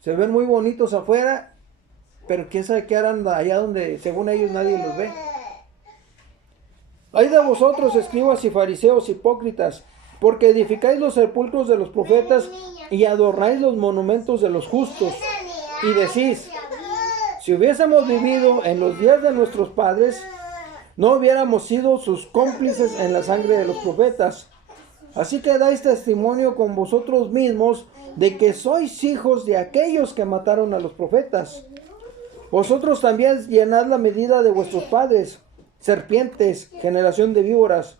se ven muy bonitos afuera, pero quién sabe qué harán allá donde según ellos nadie los ve. Hay de vosotros, escribas y fariseos hipócritas, porque edificáis los sepulcros de los profetas y adornáis los monumentos de los justos. Y decís, si hubiésemos vivido en los días de nuestros padres, no hubiéramos sido sus cómplices en la sangre de los profetas. Así que dais testimonio con vosotros mismos de que sois hijos de aquellos que mataron a los profetas. Vosotros también llenad la medida de vuestros padres, serpientes, generación de víboras.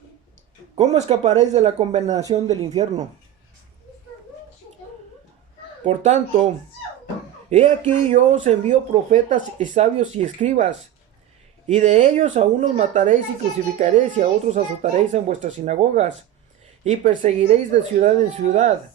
¿Cómo escaparéis de la condenación del infierno? Por tanto, he aquí yo os envío profetas y sabios y escribas, y de ellos a unos mataréis y crucificaréis, y a otros azotaréis en vuestras sinagogas, y perseguiréis de ciudad en ciudad,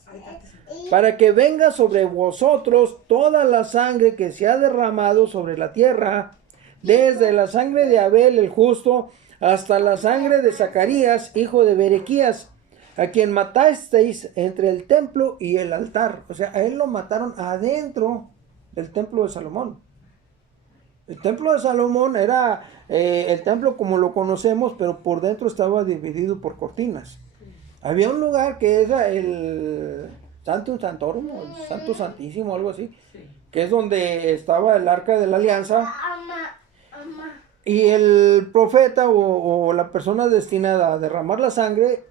para que venga sobre vosotros toda la sangre que se ha derramado sobre la tierra, desde la sangre de Abel el justo hasta la sangre de Zacarías, hijo de Berequías, a quien matasteis entre el templo y el altar. O sea, a él lo mataron adentro del templo de Salomón. El templo de Salomón era el templo como lo conocemos, pero por dentro estaba dividido por cortinas. Había un lugar que era el Santum Santorum, el Santo Santísimo, algo así, que es donde estaba el Arca de la Alianza. Y el profeta o la persona destinada a derramar la sangre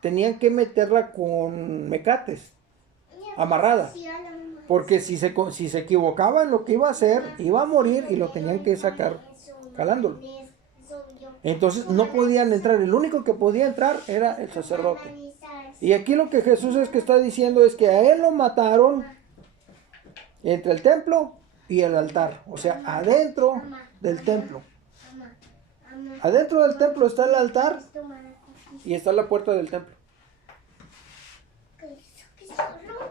tenían que meterla con mecates, amarrada. Porque si se equivocaba en lo que iba a hacer, iba a morir y lo tenían que sacar jalándolo. Entonces no podían entrar. El único que podía entrar era el sacerdote. Y aquí lo que Jesús es que está diciendo es que a él lo mataron entre el templo y el altar. O sea, adentro del templo. Adentro del templo está el altar y está la puerta del templo.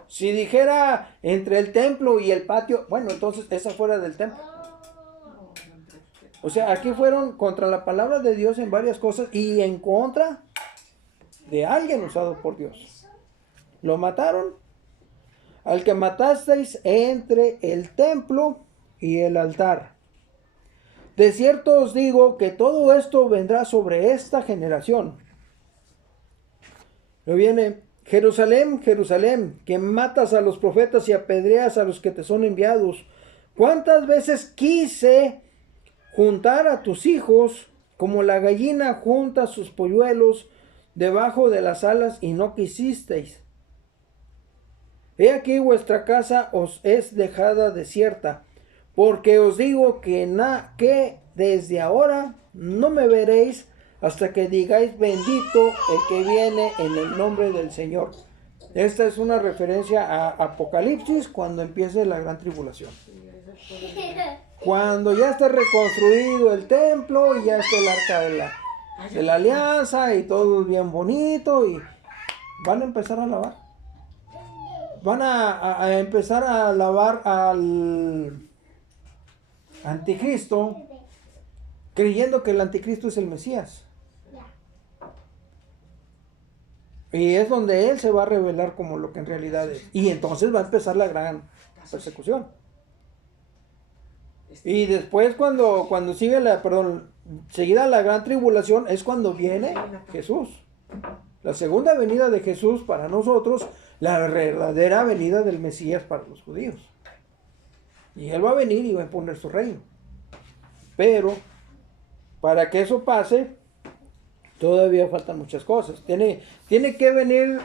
Si dijera entre el templo y el patio, bueno, entonces es afuera del templo. O sea, aquí fueron contra la palabra de Dios en varias cosas y en contra de alguien usado por Dios. Lo mataron. Al que matasteis entre el templo y el altar. De cierto os digo que todo esto vendrá sobre esta generación. Luego viene: Jerusalén, Jerusalén, que matas a los profetas y apedreas a los que te son enviados. ¿Cuántas veces quise juntar a tus hijos como la gallina junta sus polluelos debajo de las alas y no quisisteis? He aquí vuestra casa os es dejada desierta, porque os digo que desde ahora no me veréis hasta que digáis bendito el que viene en el nombre del Señor. Esta es una referencia a Apocalipsis cuando empiece la gran tribulación. Cuando ya esté reconstruido el templo y ya esté el arca de la alianza y todo bien bonito y van a empezar a lavar. Van a empezar a lavar al anticristo creyendo que el anticristo es el Mesías. Y es donde él se va a revelar como lo que en realidad es. Y entonces va a empezar la gran persecución. Y después cuando sigue seguida la gran tribulación es cuando viene Jesús. La segunda venida de Jesús para nosotros, la verdadera venida del Mesías para los judíos. Y él va a venir y va a imponer su reino. Pero para que eso pase, todavía faltan muchas cosas. Tiene que venir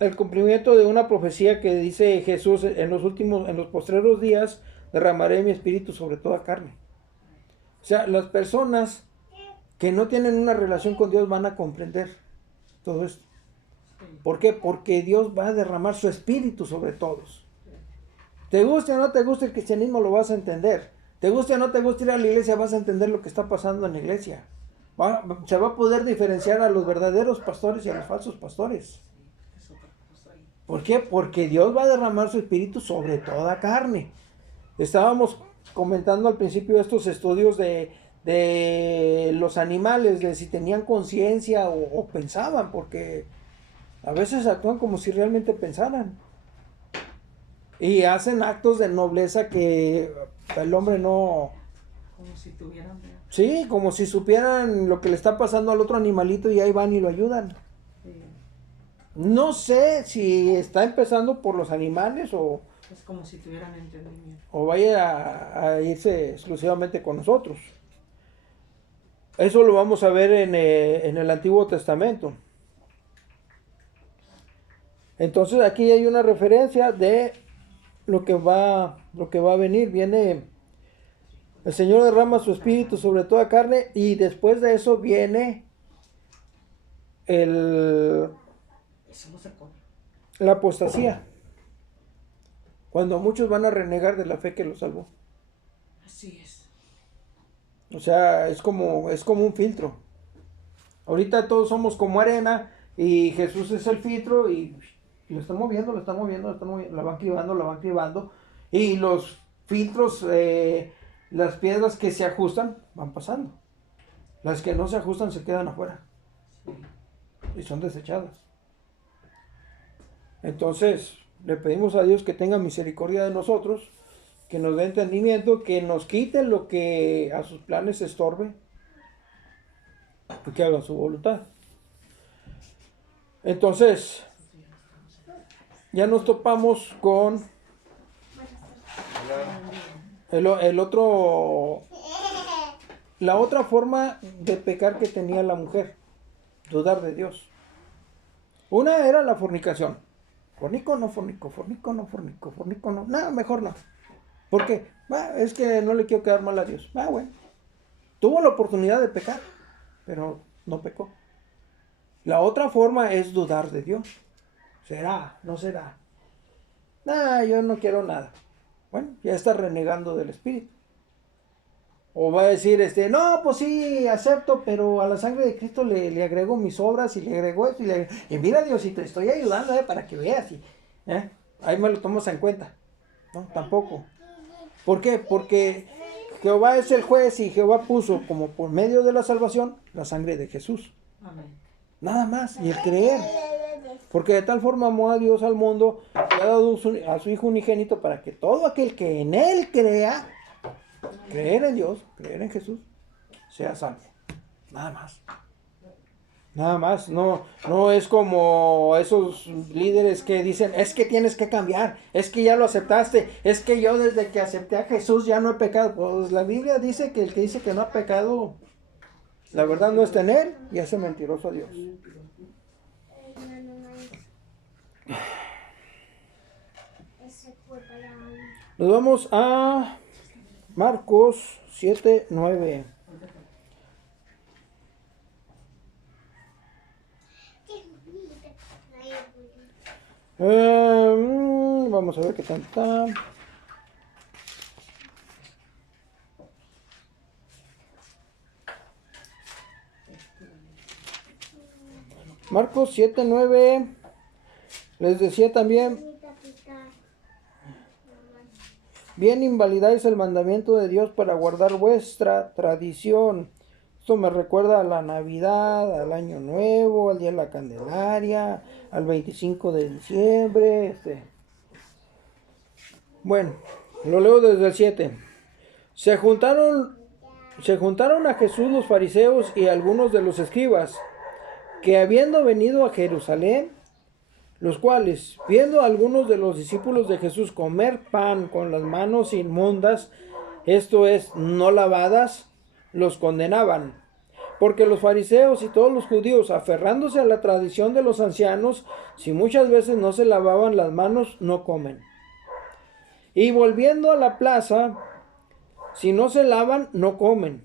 el cumplimiento de una profecía que dice Jesús: en los postreros días derramaré mi espíritu sobre toda carne. O sea, las personas que no tienen una relación con Dios van a comprender todo esto. ¿Por qué? Porque Dios va a derramar su espíritu sobre todos. Te guste o no te guste el cristianismo, lo vas a entender. Te guste o no te guste ir a la iglesia, vas a entender lo que está pasando en la iglesia. Se va a poder diferenciar a los verdaderos pastores y a los falsos pastores. ¿Por qué? Porque Dios va a derramar su espíritu sobre toda carne. Estábamos comentando al principio estos estudios de los animales, de si tenían conciencia o pensaban, porque a veces actúan como si realmente pensaran. Y hacen actos de nobleza que el hombre no... Como si tuvieran... Sí, como si supieran lo que le está pasando al otro animalito y ahí van y lo ayudan. Sí. No sé si está empezando por los animales o... Es como si tuvieran entendimiento. O vaya a irse exclusivamente con nosotros. Eso lo vamos a ver en el Antiguo Testamento. Entonces aquí hay una referencia de lo que va a venir. Viene, el Señor derrama su espíritu sobre toda carne, y después de eso viene la apostasía. Cuando muchos van a renegar de la fe que los salvó. Así es. O sea, es como un filtro. Ahorita todos somos como arena y Jesús es el filtro y lo está moviendo, la van cribando. Y los filtros, las piedras que se ajustan, van pasando. Las que no se ajustan se quedan afuera. Y son desechadas. Entonces, le pedimos a Dios que tenga misericordia de nosotros, que nos dé entendimiento, que nos quite lo que a sus planes estorbe y que haga su voluntad. Entonces, ya nos topamos con la otra forma de pecar que tenía la mujer: dudar de Dios. Una era la fornicación. Fornico, no. No, mejor no. ¿Por qué? Es que no le quiero quedar mal a Dios. Bueno. Tuvo la oportunidad de pecar, pero no pecó. La otra forma es dudar de Dios. ¿Será? ¿No será? Yo no quiero nada. Bueno, ya está renegando del Espíritu. O va a decir, no, pues sí, acepto, pero a la sangre de Cristo le agrego mis obras y le agrego esto y mira, Diosito, estoy ayudando para que veas. Ahí me lo tomas en cuenta. No, tampoco. ¿Por qué? Porque Jehová es el juez y Jehová puso como por medio de la salvación la sangre de Jesús. Amén. Nada más, y el creer. Porque de tal forma amó a Dios al mundo, que ha dado a su Hijo unigénito para que todo aquel que en Él crea, creer en Dios, creer en Jesús, sea salvo. Nada más. Nada más. No es como esos líderes que dicen, es que tienes que cambiar, es que ya lo aceptaste, es que yo desde que acepté a Jesús ya no he pecado. Pues la Biblia dice que el que dice que no ha pecado, la verdad no está en él y hace mentiroso a Dios. Nos vamos a Marcos 7:9. Vamos a ver qué tal está. Marcos 7:9. Les decía también: bien invalidáis el mandamiento de Dios para guardar vuestra tradición. Esto me recuerda a la Navidad, al Año Nuevo, al Día de la Candelaria, al 25 de diciembre. Bueno, lo leo desde el 7. Se juntaron a Jesús los fariseos y algunos de los escribas, que habiendo venido a Jerusalén, los cuales, viendo a algunos de los discípulos de Jesús comer pan con las manos inmundas, esto es, no lavadas, los condenaban. porque los fariseos y todos los judíos, aferrándose a la tradición de los ancianos, si muchas veces no se lavaban las manos, no comen. Y volviendo a la plaza, si no se lavan, no comen.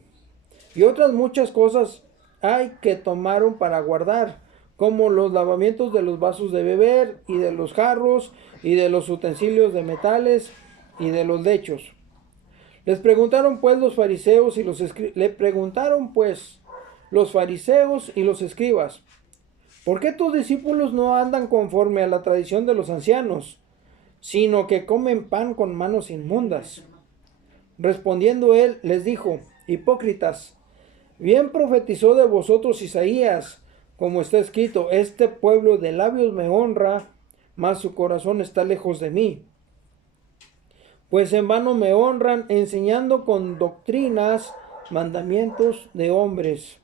Y otras muchas cosas hay que tomaron para guardar, como los lavamientos de los vasos de beber, y de los jarros, y de los utensilios de metales, y de los lechos. Le preguntaron pues los fariseos y los escribas, ¿por qué tus discípulos no andan conforme a la tradición de los ancianos, sino que comen pan con manos inmundas? Respondiendo él, les dijo, hipócritas, bien profetizó de vosotros Isaías, como está escrito, este pueblo de labios me honra, mas su corazón está lejos de mí. Pues en vano me honran, enseñando con doctrinas mandamientos de hombres.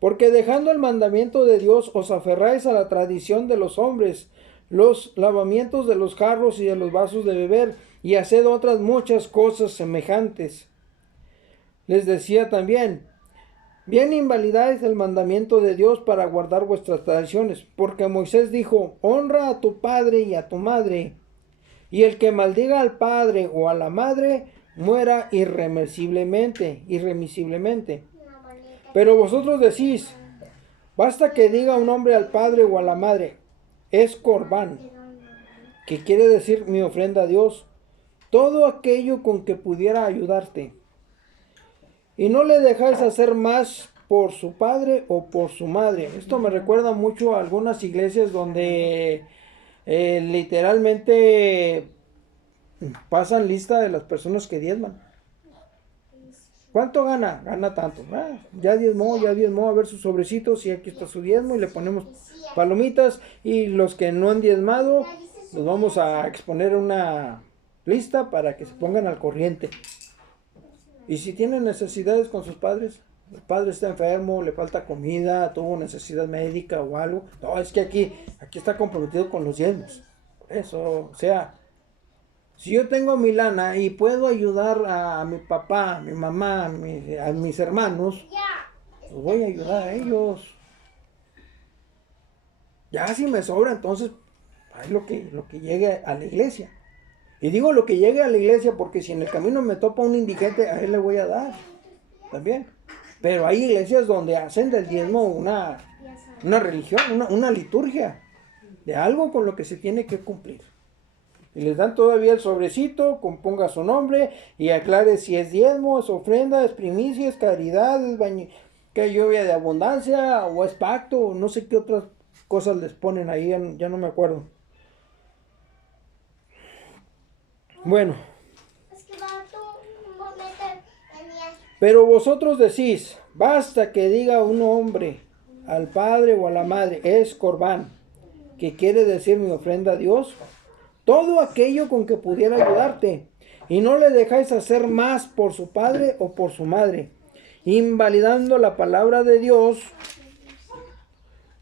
Porque dejando el mandamiento de Dios, os aferráis a la tradición de los hombres, los lavamientos de los jarros y de los vasos de beber, y haced otras muchas cosas semejantes. Les decía también, bien invalidáis el mandamiento de Dios para guardar vuestras tradiciones, porque Moisés dijo, honra a tu padre y a tu madre, y el que maldiga al padre o a la madre, muera irremisiblemente. Pero vosotros decís, basta que diga un hombre al padre o a la madre, es corbán, que quiere decir mi ofrenda a Dios, todo aquello con que pudiera ayudarte. Y no le dejáis hacer más por su padre o por su madre. Esto me recuerda mucho a algunas iglesias donde literalmente pasan lista de las personas que diezman. ¿Cuánto gana? Gana tanto. Ya diezmó, a ver sus sobrecitos y aquí está su diezmo y le ponemos palomitas, y los que no han diezmado los vamos a exponer una lista para que se pongan al corriente. Y si tienen necesidades con sus padres, el padre está enfermo, le falta comida, tuvo necesidad médica o algo, no, es que aquí está comprometido con los diezmos. Por eso, o sea, si yo tengo mi lana y puedo ayudar a mi papá, a mi mamá, a mis hermanos, pues voy a ayudar a ellos. Ya si me sobra, entonces hay lo que llegue a la iglesia. Y digo lo que llegue a la iglesia porque si en el camino me topa un indigente, a él le voy a dar también. Pero hay iglesias donde hacen del diezmo una religión, una liturgia de algo con lo que se tiene que cumplir. Y les dan todavía el sobrecito, componga su nombre y aclare si es diezmo, es ofrenda, es primicia, es caridad, es que lluvia de abundancia, o es pacto, o no sé qué otras cosas les ponen ahí, ya no me acuerdo. Bueno. Pero vosotros decís, basta que diga un hombre al padre o a la madre, es corbán, que quiere decir mi ofrenda a Dios, todo aquello con que pudiera ayudarte, y no le dejáis hacer más por su padre o por su madre, invalidando la palabra de Dios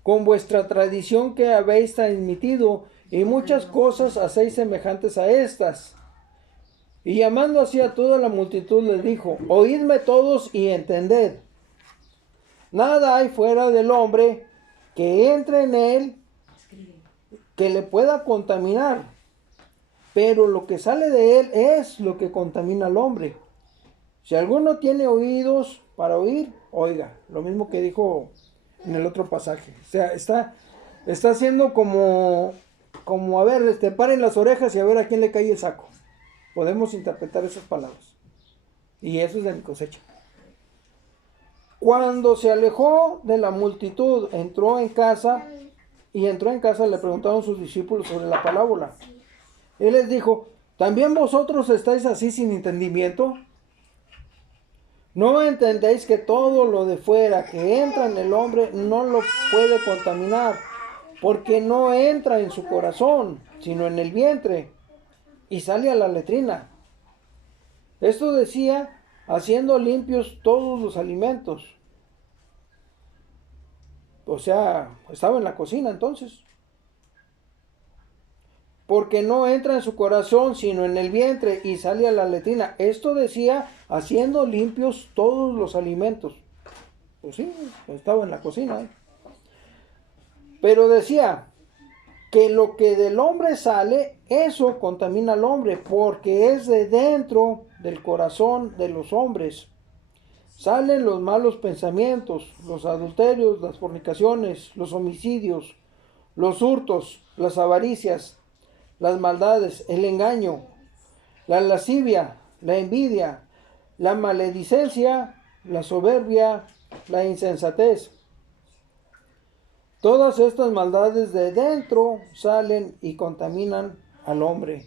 con vuestra tradición que habéis transmitido, y muchas cosas hacéis semejantes a estas. Y llamando así a toda la multitud les dijo, oídme todos y entended. Nada hay fuera del hombre que entre en él que le pueda contaminar, pero lo que sale de él es lo que contamina al hombre. Si alguno tiene oídos para oír, oiga. Lo mismo que dijo en el otro pasaje. O sea, está haciendo como a ver, paren las orejas y a ver a quién le cae el saco. Podemos interpretar esas palabras. Y eso es de mi cosecha. Cuando se alejó de la multitud, entró en casa, le preguntaron sus discípulos sobre la parábola. Él les dijo, ¿también vosotros estáis así sin entendimiento? ¿No entendéis que todo lo de fuera que entra en el hombre no lo puede contaminar? Porque no entra en su corazón, sino en el vientre, y sale a la letrina. Esto decía, haciendo limpios todos los alimentos. O sea, estaba en la cocina entonces. Porque no entra en su corazón, sino en el vientre, y sale a la letrina. Esto decía, haciendo limpios todos los alimentos. Pues sí, estaba en la cocina. Pero decía que lo que del hombre sale, eso contamina al hombre, porque es de dentro del corazón de los hombres. Salen los malos pensamientos, los adulterios, las fornicaciones, los homicidios, los hurtos, las avaricias, las maldades, el engaño, la lascivia, la envidia, la maledicencia, la soberbia, la insensatez. Todas estas maldades de dentro salen y contaminan al hombre.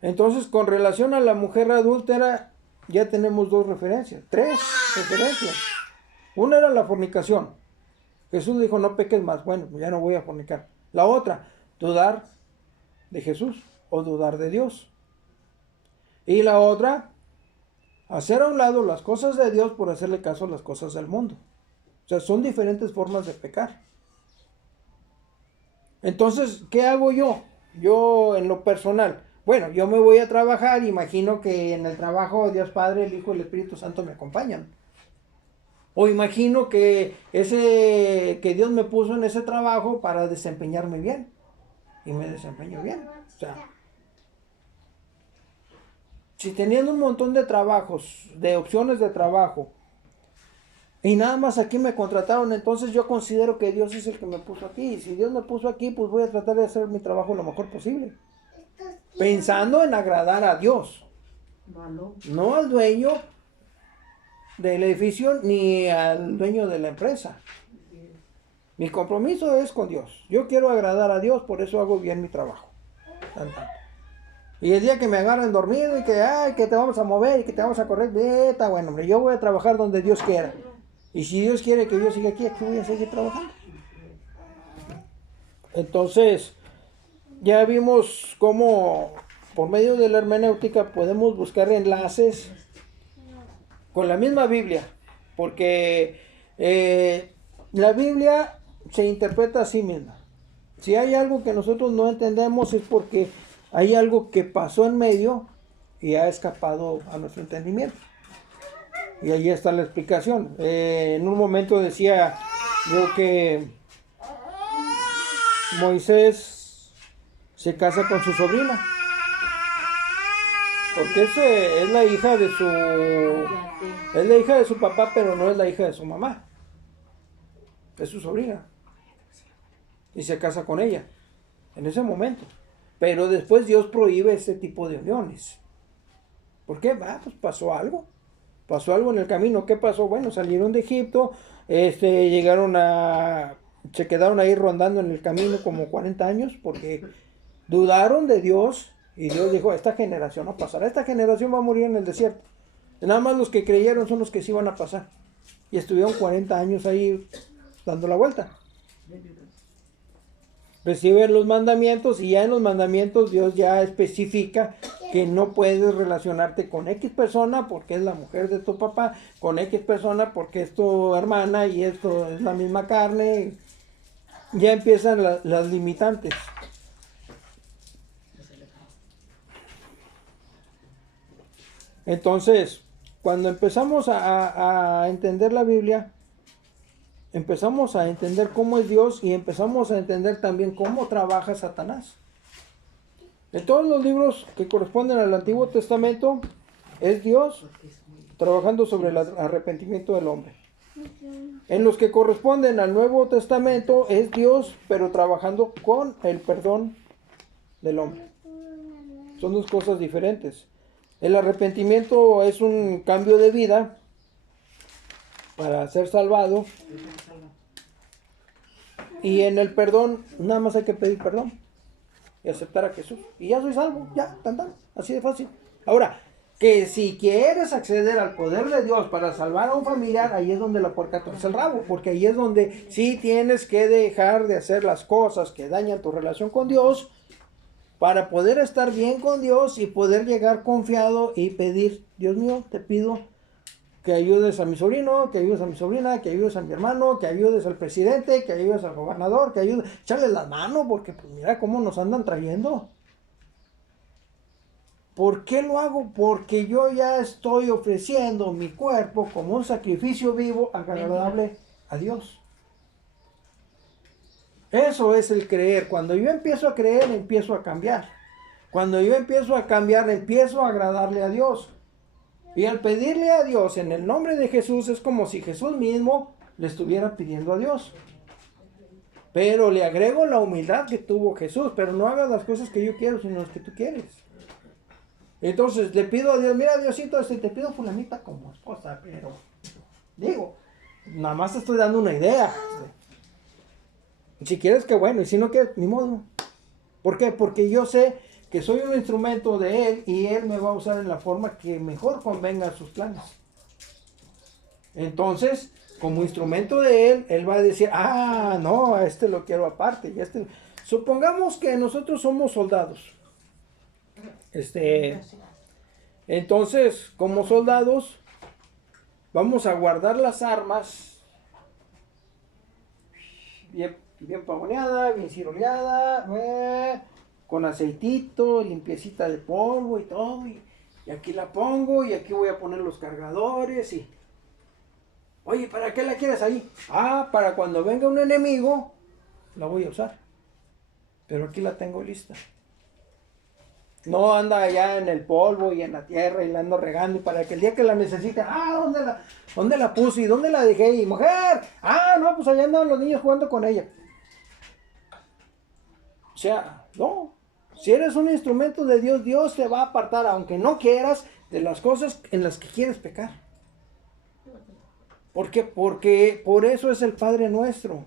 Entonces, con relación a la mujer adúltera, ya tenemos tres referencias. Una era la fornicación. Jesús dijo, no peques más. Bueno, ya no voy a fornicar. La otra, dudar de Jesús o dudar de Dios. Y la otra, hacer a un lado las cosas de Dios por hacerle caso a las cosas del mundo. O sea, son diferentes formas de pecar. Entonces, ¿qué hago yo? Yo en lo personal, bueno, yo me voy a trabajar, imagino que en el trabajo Dios Padre, el Hijo y el Espíritu Santo me acompañan. O imagino que que Dios me puso en ese trabajo para desempeñarme bien. Y me desempeño bien. O sea, si teniendo un montón de trabajos, de opciones de trabajo, y nada más aquí me contrataron, entonces yo considero que Dios es el que me puso aquí. Y si Dios me puso aquí, pues voy a tratar de hacer mi trabajo lo mejor posible. Pensando en agradar a Dios. No al dueño del edificio ni al dueño de la empresa. Mi compromiso es con Dios. Yo quiero agradar a Dios, por eso hago bien mi trabajo. Y el día que me agarren dormido y que te vamos a mover y que te vamos a correr, está bueno, hombre, yo voy a trabajar donde Dios quiera. Y si Dios quiere que yo siga aquí voy a seguir trabajando. Entonces, ya vimos cómo por medio de la hermenéutica podemos buscar enlaces con la misma Biblia. Porque la Biblia se interpreta a sí misma. Si hay algo que nosotros no entendemos es porque hay algo que pasó en medio y ha escapado a nuestro entendimiento. Y ahí está la explicación. En un momento decía yo que Moisés se casa con su sobrina. Porque es la hija de su papá, pero no es la hija de su mamá. Es su sobrina. Y se casa con ella en ese momento. Pero después Dios prohíbe ese tipo de uniones. ¿Por qué? Pues pasó algo. Pasó algo en el camino. ¿Qué pasó? Bueno, salieron de Egipto, se quedaron ahí rondando en el camino como 40 años porque dudaron de Dios y Dios dijo, esta generación no pasará, esta generación va a morir en el desierto. Y nada más los que creyeron son los que sí van a pasar. Y estuvieron 40 años ahí dando la vuelta. Reciben los mandamientos y ya en los mandamientos Dios ya especifica que no puedes relacionarte con X persona porque es la mujer de tu papá, con X persona porque es tu hermana y esto es la misma carne. Ya empiezan las limitantes. Entonces, cuando empezamos a entender la Biblia, empezamos a entender cómo es Dios y empezamos a entender también cómo trabaja Satanás. En todos los libros que corresponden al Antiguo Testamento es Dios trabajando sobre el arrepentimiento del hombre. En los que corresponden al Nuevo Testamento es Dios, pero trabajando con el perdón del hombre. Son dos cosas diferentes. El arrepentimiento es un cambio de vida para ser salvado. Y en el perdón, nada más hay que pedir perdón y aceptar a Jesús. Y ya soy salvo, ya, tan, así de fácil. Ahora, que si quieres acceder al poder de Dios para salvar a un familiar, ahí es donde la puerca torce el rabo, porque ahí es donde sí tienes que dejar de hacer las cosas que dañan tu relación con Dios para poder estar bien con Dios y poder llegar confiado y pedir, Dios mío, te pido que ayudes a mi sobrino, que ayudes a mi sobrina, que ayudes a mi hermano, que ayudes al presidente, que ayudes al gobernador, que ayudes, echarles la mano, porque pues mira cómo nos andan trayendo. ¿Por qué lo hago? Porque yo ya estoy ofreciendo mi cuerpo como un sacrificio vivo, agradable a Dios. Eso es el creer. Cuando yo empiezo a creer, empiezo a cambiar. Cuando yo empiezo a cambiar, empiezo a agradarle a Dios. Y al pedirle a Dios en el nombre de Jesús, es como si Jesús mismo le estuviera pidiendo a Dios. Pero le agrego la humildad que tuvo Jesús. Pero no hagas las cosas que yo quiero, sino las que tú quieres. Entonces le pido a Dios, mira Diosito, te pido fulanita como esposa, pero digo, nada más te estoy dando una idea. Si quieres, que bueno, y si no quieres, ni modo. ¿Por qué? Porque yo sé que soy un instrumento de Él y Él me va a usar en la forma que mejor convenga a sus planes. Entonces, como instrumento de Él, Él va a decir, ah, no, a este lo quiero aparte. Y a este... Supongamos que nosotros somos soldados. Entonces, como soldados, vamos a guardar las armas bien pavoneada, bien ciroleada, con aceitito, limpiecita de polvo y todo. Y aquí la pongo y aquí voy a poner los cargadores. Y oye, ¿para qué la quieres ahí? Ah, para cuando venga un enemigo, la voy a usar. Pero aquí la tengo lista. No anda allá en el polvo y en la tierra y la ando regando y para que el día que la necesite, ¿dónde la puse y dónde la dejé? Y mujer, no, pues allá andaban los niños jugando con ella. O sea, no. Si eres un instrumento de Dios, Dios te va a apartar, aunque no quieras, de las cosas en las que quieres pecar. ¿Por qué? Porque por eso es el Padre nuestro.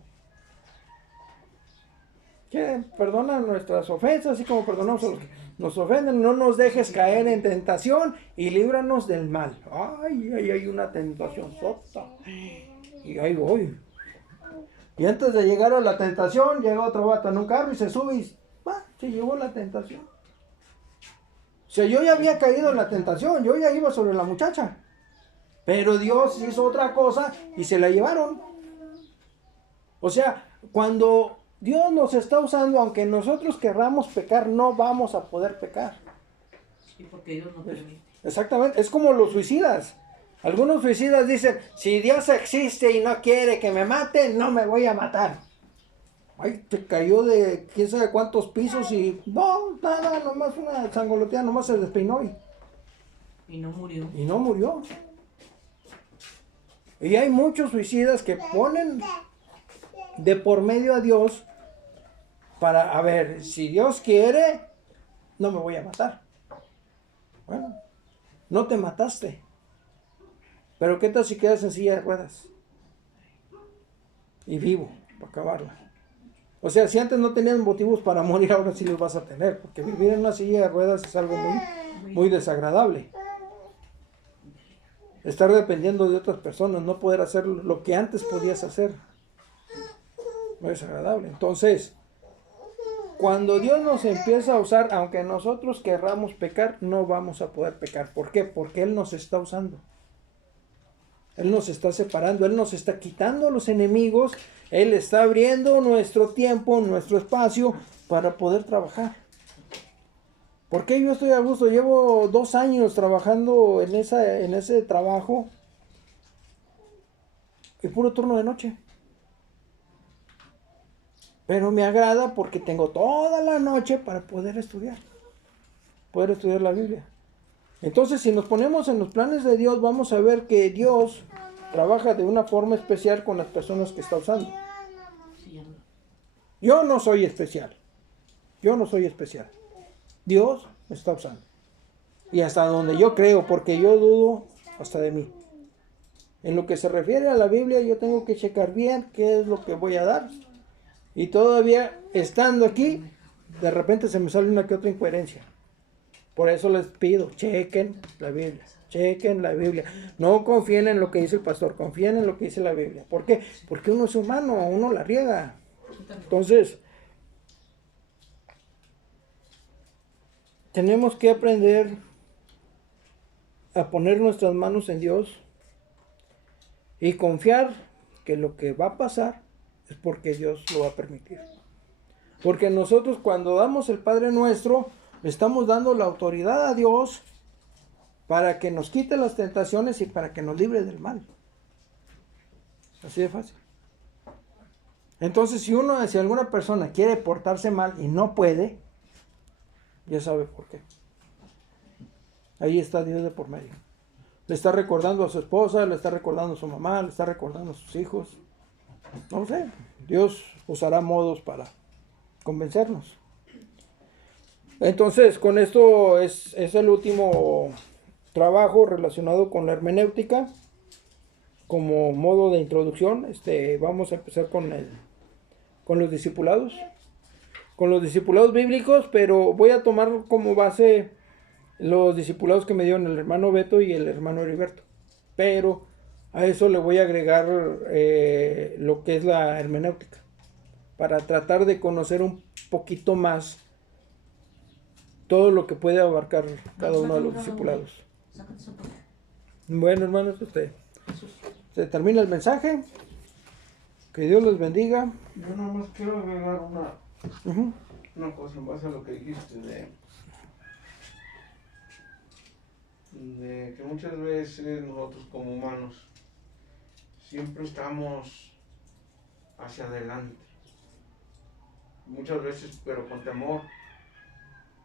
Que perdona nuestras ofensas, así como perdonamos a los que nos ofenden. No nos dejes caer en tentación y líbranos del mal. Ay, hay una tentación sota. Y ahí voy. Y antes de llegar a la tentación, llega otro vato en un carro y se sube y se llevó la tentación. O sea, yo ya había caído en la tentación, yo ya iba sobre la muchacha. Pero Dios hizo otra cosa y se la llevaron. O sea, cuando Dios nos está usando, aunque nosotros querramos pecar, no vamos a poder pecar. Sí, porque Dios no permite. Exactamente, es como los suicidas. Algunos suicidas dicen, si Dios existe y no quiere que me mate, no me voy a matar. Ay, te cayó de quién sabe cuántos pisos y no, nada, nomás una sangoloteada, nomás se despeinó y no murió. Y no murió. Y hay muchos suicidas que ponen de por medio a Dios para, a ver, si Dios quiere, no me voy a matar. Bueno, no te mataste. Pero ¿qué tal si quedas en silla de ruedas? Y vivo, para acabarla. O sea, si antes no tenías motivos para morir, ahora sí los vas a tener. Porque vivir en una silla de ruedas es algo muy desagradable. Estar dependiendo de otras personas, no poder hacer lo que antes podías hacer. Muy desagradable. Entonces, cuando Dios nos empieza a usar, aunque nosotros querramos pecar, no vamos a poder pecar. ¿Por qué? Porque Él nos está usando. Él nos está separando, Él nos está quitando a los enemigos, Él está abriendo nuestro tiempo, nuestro espacio para poder trabajar. ¿Por qué yo estoy a gusto? Llevo 2 años trabajando en ese trabajo y puro turno de noche. Pero me agrada porque tengo toda la noche para poder estudiar la Biblia. Entonces, si nos ponemos en los planes de Dios, vamos a ver que Dios trabaja de una forma especial con las personas que está usando. Yo no soy especial. Dios me está usando. Y hasta donde yo creo, porque yo dudo hasta de mí. En lo que se refiere a la Biblia, yo tengo que checar bien qué es lo que voy a dar. Y todavía, estando aquí, de repente se me sale una que otra incoherencia. Por eso les pido, chequen la Biblia. No confíen en lo que dice el pastor, confíen en lo que dice la Biblia. ¿Por qué? Porque uno es humano, uno la riega. Entonces, tenemos que aprender a poner nuestras manos en Dios y confiar que lo que va a pasar es porque Dios lo va a permitir. Porque nosotros cuando damos el Padre Nuestro, Le estamos dando la autoridad a Dios para que nos quite las tentaciones y para que nos libre del mal. Así de fácil. Entonces, si alguna persona quiere portarse mal y no puede, ya sabe por qué. Ahí está Dios de por medio. Le está recordando a su esposa, le está recordando a su mamá, le está recordando a sus hijos. No sé, Dios usará modos para convencernos. Entonces, con esto es el último trabajo relacionado con la hermenéutica. Como modo de introducción, vamos a empezar con los discipulados. Con los discipulados bíblicos, pero voy a tomar como base los discipulados que me dieron el hermano Beto y el hermano Heriberto. Pero a eso le voy a agregar lo que es la hermenéutica, para tratar de conocer un poquito más todo lo que puede abarcar cada uno de los discipulados. Bueno, hermanos, se termina el mensaje. Que Dios los bendiga. Yo nada más quiero agregar una cosa en base a lo que dijiste de que muchas veces nosotros como humanos siempre estamos hacia adelante, muchas veces pero con temor,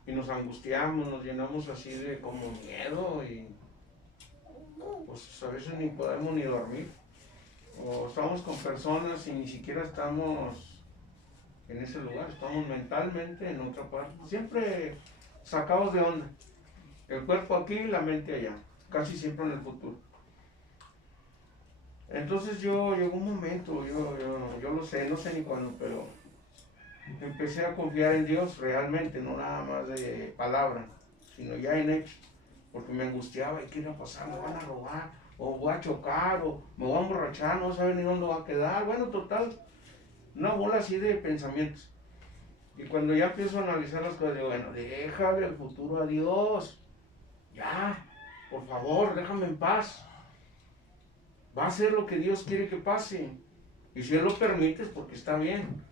y nos angustiamos, nos llenamos así de como miedo, y pues a veces ni podemos ni dormir, o estamos con personas y ni siquiera estamos en ese lugar, estamos mentalmente en otra parte, siempre sacados de onda, el cuerpo aquí, la mente allá, casi siempre en el futuro. Entonces llegó un momento, yo lo sé, no sé ni cuándo, pero empecé a confiar en Dios realmente, no nada más de palabra, sino ya en hecho, porque me angustiaba, ¿y qué iba a pasar? ¿Me van a robar? ¿O voy a chocar? ¿O me voy a emborrachar? No saben ni dónde va a quedar. Bueno, total, una bola así de pensamientos. Y cuando ya empiezo a analizar las cosas, digo, bueno, déjale el futuro a Dios. Ya, por favor, déjame en paz. Va a ser lo que Dios quiere que pase. Y si Él lo permite, es porque está bien.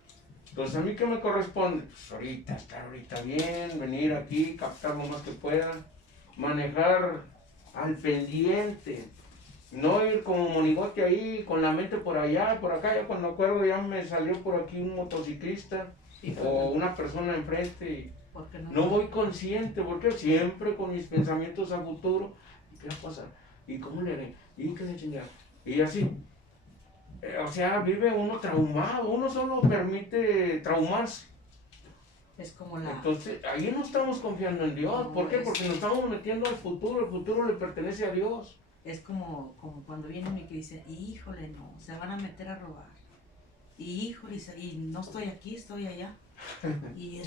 Entonces, ¿a mí qué me corresponde? Pues estar ahorita bien, venir aquí, captar lo más que pueda, manejar al pendiente, no ir como monigote ahí, con la mente por allá, por acá. Ya cuando acuerdo ya me salió por aquí un motociclista o una persona enfrente y no voy consciente, porque siempre con mis pensamientos a futuro, ¿qué va a pasar? ¿Y cómo le haré? ¿Y qué se chingar? Y así. O sea, vive uno traumado, uno solo permite traumarse. Es como la... Entonces, ahí no estamos confiando en Dios. ¿Por qué? Porque nos estamos metiendo al futuro, el futuro le pertenece a Dios. Es como cuando vienen y que dicen, híjole, no, se van a meter a robar. Y híjole, y no estoy aquí, estoy allá. Y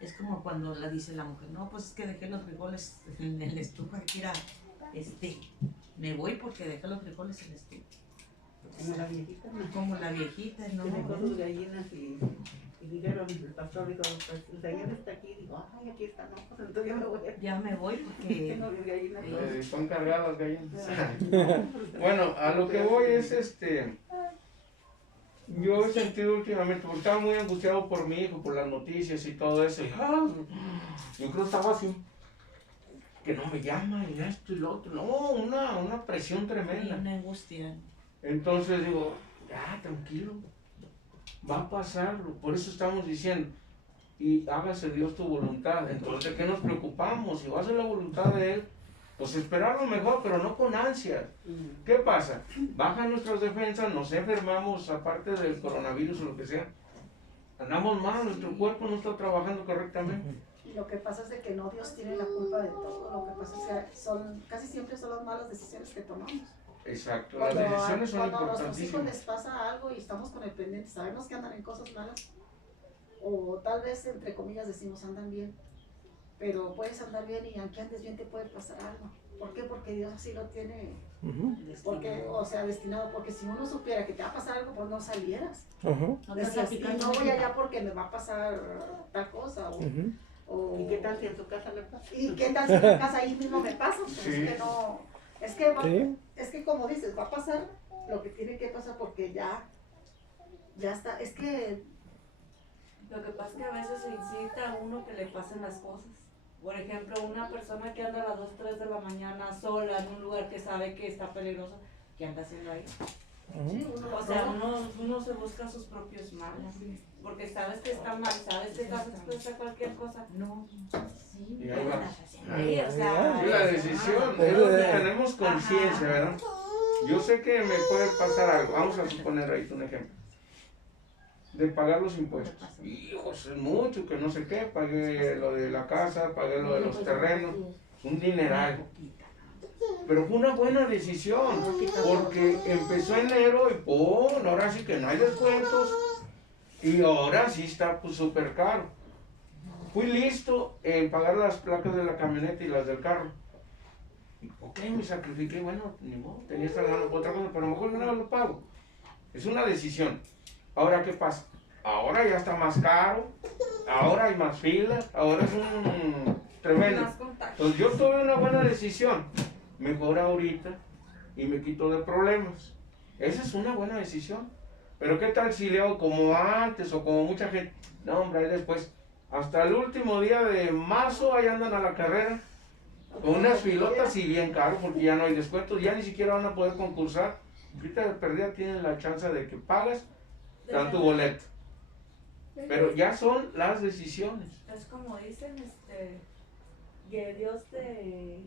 es como cuando la dice la mujer, no, pues es que dejé los frijoles en la estufa, que era, me voy porque dejé los frijoles en la estufa. Como la viejita, ¿no? Como la viejita, ¿no? Que dejó sus gallinas y dijeron, el pastor dijo, pues el Señor está aquí. Digo, ay, aquí está, no, pues entonces yo me voy. Ya me voy porque... Tengo mis gallinas. Están cargadas las gallinas. Bueno, a lo que voy es yo he sentido últimamente, porque estaba muy angustiado por mi hijo, por las noticias y todo eso. Y, yo creo que estaba así, que no me llama y esto y lo otro. No, una presión tremenda. Y una angustia. Entonces digo, ya, tranquilo, va a pasar, por eso estamos diciendo, y hágase Dios tu voluntad. Entonces, ¿de qué nos preocupamos? Si va a ser la voluntad de Él, pues esperar lo mejor, pero no con ansias. ¿Qué pasa? Bajan nuestras defensas, nos enfermamos, aparte del coronavirus o lo que sea, andamos mal, nuestro cuerpo no está trabajando correctamente. Y lo que pasa es de que no Dios tiene la culpa de todo, lo que pasa es que casi siempre son las malas decisiones que tomamos. Exacto, las decisiones son cuando a nuestros hijos importantísimas. les pasa algo y estamos con el pendiente, sabemos que andan en cosas malas, o tal vez entre comillas decimos andan bien, pero puedes andar bien y aunque andes bien te puede pasar algo. ¿Por qué? Porque Dios así lo tiene, porque, o sea, destinado, porque si uno supiera que te va a pasar algo, pues no salieras. Decías, y no voy allá porque me va a pasar tal cosa, ¿Y qué tal si en su casa le pasa? ¿Y qué tal si en mi casa ahí mismo me pasa? Pues Sí. es que no, es que como dices, va a pasar lo que tiene que pasar porque ya está, es que Lo que pasa es que a veces se incita a uno que le pasen las cosas. Por ejemplo, una persona que anda a las 2, 3 de la mañana sola en un lugar que sabe que está peligroso, ¿qué anda haciendo ahí? Sí, uno lo O sea, prueba. uno se busca sus propios males. Porque sabes que está mal, sabes que estás expuesta a cualquier cosa. No, sí, Y ahí va. Sí, o sea, Es la decisión, es lo que tenemos conciencia, ¿verdad? Yo sé que me puede pasar algo, vamos a suponer ahí un ejemplo, de pagar los impuestos. Hijos, es mucho, que no sé qué, pagué lo de la casa, pagué lo de los terrenos, es un dineral. Pero fue una buena decisión, porque empezó enero y ¡pum! Ahora sí que no hay descuentos y ahora sí está pues súper caro. Fui listo en pagar las placas de la camioneta y las del carro. Y, ok, me sacrifiqué, bueno, ni modo, tenía esta lana por otra cosa, pero a lo mejor no lo pago. Es una decisión. Ahora, ¿qué pasa? Ahora ya está más caro, ahora hay más filas, ahora es un tremendo. más contacto. Entonces yo tuve una buena decisión, mejor ahorita y me quito de problemas. Esa es una buena decisión. Pero ¿qué tal si le hago como antes o como mucha gente? No, hombre, ahí después, hasta el último día de marzo, ahí andan a la carrera con unas filotas y bien caro porque ya no hay descuentos, ya ni siquiera van a poder concursar. Ahorita de perdida tienen la chance de que pagues, te dan tu boleto. Pero ya son las decisiones. Es como dicen, que Dios te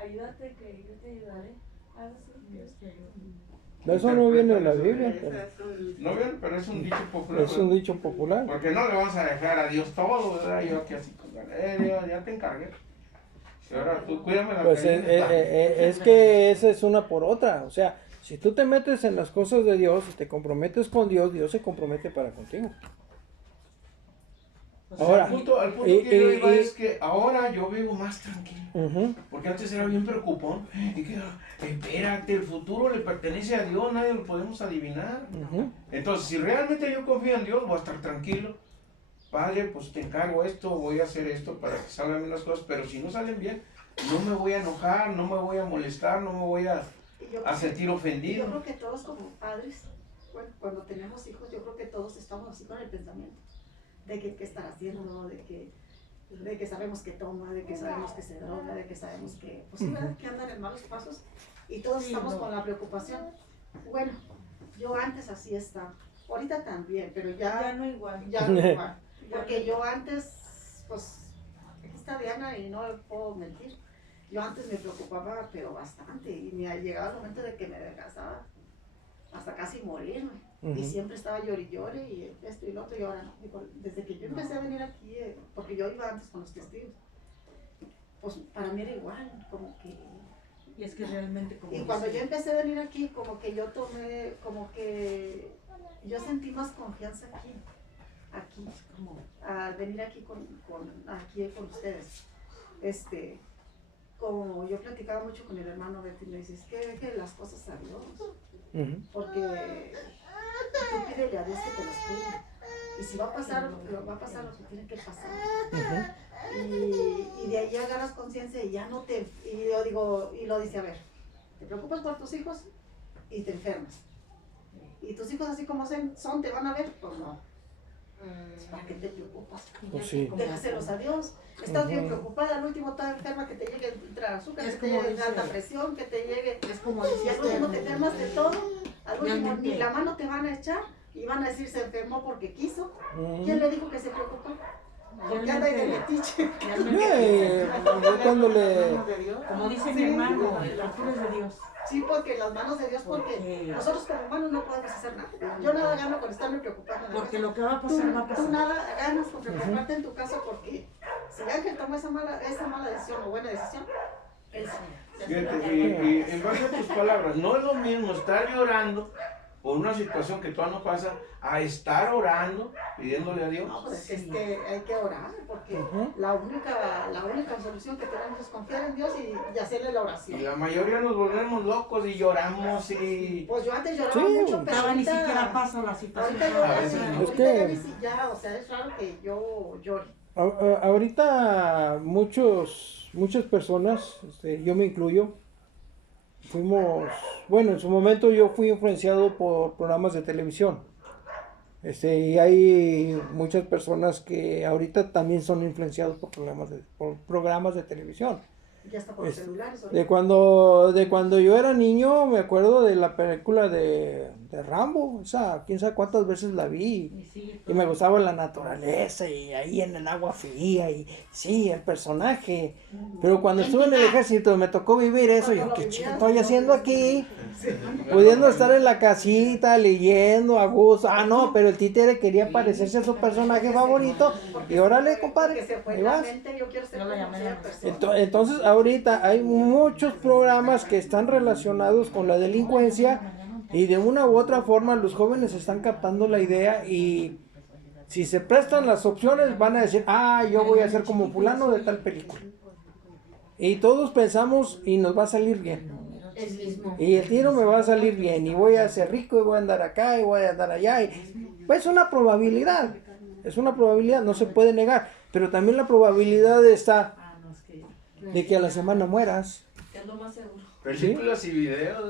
ayúdate, que yo te ayudaré. Algo así. Eso no viene en la Biblia, Ese pero es un- ¿No ven? Pero es un dicho popular. es un dicho popular. Porque no le vamos a dejar a Dios todo, ¿verdad? Yo aquí así con ganas. Dios, ya te encargué. Y ahora tú cuídame la Pues es que esa es una por otra. O sea, si tú te metes en las cosas de Dios y te comprometes con Dios, Dios se compromete para contigo. Ahora, al punto y- que yo iba y- es que ahora yo vivo más tranquilo. ujú, Porque antes era bien preocupón. Y que, espérate, el futuro le pertenece a Dios, nadie lo podemos adivinar. ujú. Entonces, si realmente yo confío en Dios, voy a estar tranquilo. Padre, pues te encargo esto, voy a hacer esto para que salgan bien las cosas. Pero si no salen bien, no me voy a enojar, no me voy a molestar, no me voy a sentir Yo ofendido. creo que todos como padres, bueno, cuando tenemos hijos, yo creo que todos estamos así con el pensamiento de que qué estar haciendo, de que sabemos que toma, de que sabemos que se droga, de que sabemos que, pues sí, ¿verdad? Que andan en malos pasos y todos estamos con la preocupación. Bueno, yo antes así estaba, ahorita también, pero Ya no igual. ya no igual. Porque yo antes, pues, aquí está Diana y no le puedo mentir. Yo antes me preocupaba, pero bastante, y me llegaba el momento de que me desgastaba hasta casi morirme. Y Ujú. siempre estaba llori y esto y lo otro, y ahora no. Digo, desde que yo empecé a venir aquí, porque yo iba antes con los testigos, pues para mí era igual, como que... Y es que realmente como Y cuando yo dicen, empecé a venir aquí, como que yo tomé, como que yo sentí más confianza aquí, como al venir aquí aquí con ustedes. Como yo platicaba mucho con el hermano Betty, me dice, es que deje las cosas a Dios, Ujú. porque tú pídele a Dios que te los cuide. Y si va a pasar, va a pasar lo que tiene que pasar. Y de ahí agarras conciencia y ya no te... Y yo digo, y lo dice, a ver, te preocupas por tus hijos y te enfermas. Y tus hijos así como son, te van a ver, pues no. ¿Para qué te preocupas? Pues sí. Déjaselos a Dios. Estás bien Ujú. preocupada, al último estás enferma, que te llegue azúcar, Es que te como llegue dice- alta presión, que te llegue... es como Y dice al último te este, enfermas de todo. Al último Realmente- ni la mano te van a echar y van a decir se enfermó porque quiso. Ujú. ¿Quién le dijo que se preocupó? Porque anda ahí de metiche. realmente, Yo cuando le... Mano de Dios. como dice Sí. mi hermano, el futuro es de Dios. Sí, porque las manos de Dios, porque Porque- nosotros como humanos no podemos hacer nada. Yo nada gano con estarme preocupando. en la Porque casa. lo que va a pasar va a Tú pasar. nada ganas con preocuparte en tu casa porque si Ángel tomó esa mala decisión o buena decisión, él Fíjate, y en base a tus palabras, no es lo mismo estar llorando por una situación que todavía no pasa a estar orando, pidiéndole a Dios. no, pues es que hay que orar porque Ujú. la única solución que tenemos es confiar en Dios y hacerle la Y oración. la mayoría nos volvemos locos y lloramos y... Pues yo antes lloraba Sí, mucho, pero Estaba ni ahorita, siquiera pasa la situación. ahorita yo A veces ya, no. ahorita Es que- ya ni si- ya, o sea, es raro que yo llore. Ahorita muchas personas, yo me incluyo, fuimos, bueno, en su momento yo fui influenciado por programas de televisión. Y hay muchas personas que ahorita también son influenciados por programas de televisión. Ya está por los celulares. De cuando yo era niño, me acuerdo de la película de Rambo, o sea, quién sabe cuántas veces la vi, y me gustaba la naturaleza, y ahí en el agua fría, y sí, el personaje, pero cuando estuve en el ejército me tocó vivir eso, y yo, ¿qué chico estoy haciendo aquí? Pudiendo estar en la casita, leyendo a gusto, no, pero el títere quería parecerse a su personaje favorito, y órale, compadre, ahí vas. Entonces, ahorita hay muchos programas que están relacionados con la delincuencia y de una u otra forma los jóvenes están captando la idea y si se prestan las opciones van a decir, yo voy a ser como fulano de tal película. Y todos pensamos y nos va a salir bien. Y el tiro me va a salir bien y voy a ser rico y voy a andar acá y voy a andar allá. Pues es una probabilidad, no se puede negar, pero también la probabilidad está de que a la semana mueras. Es lo más seguro. Películas y videos.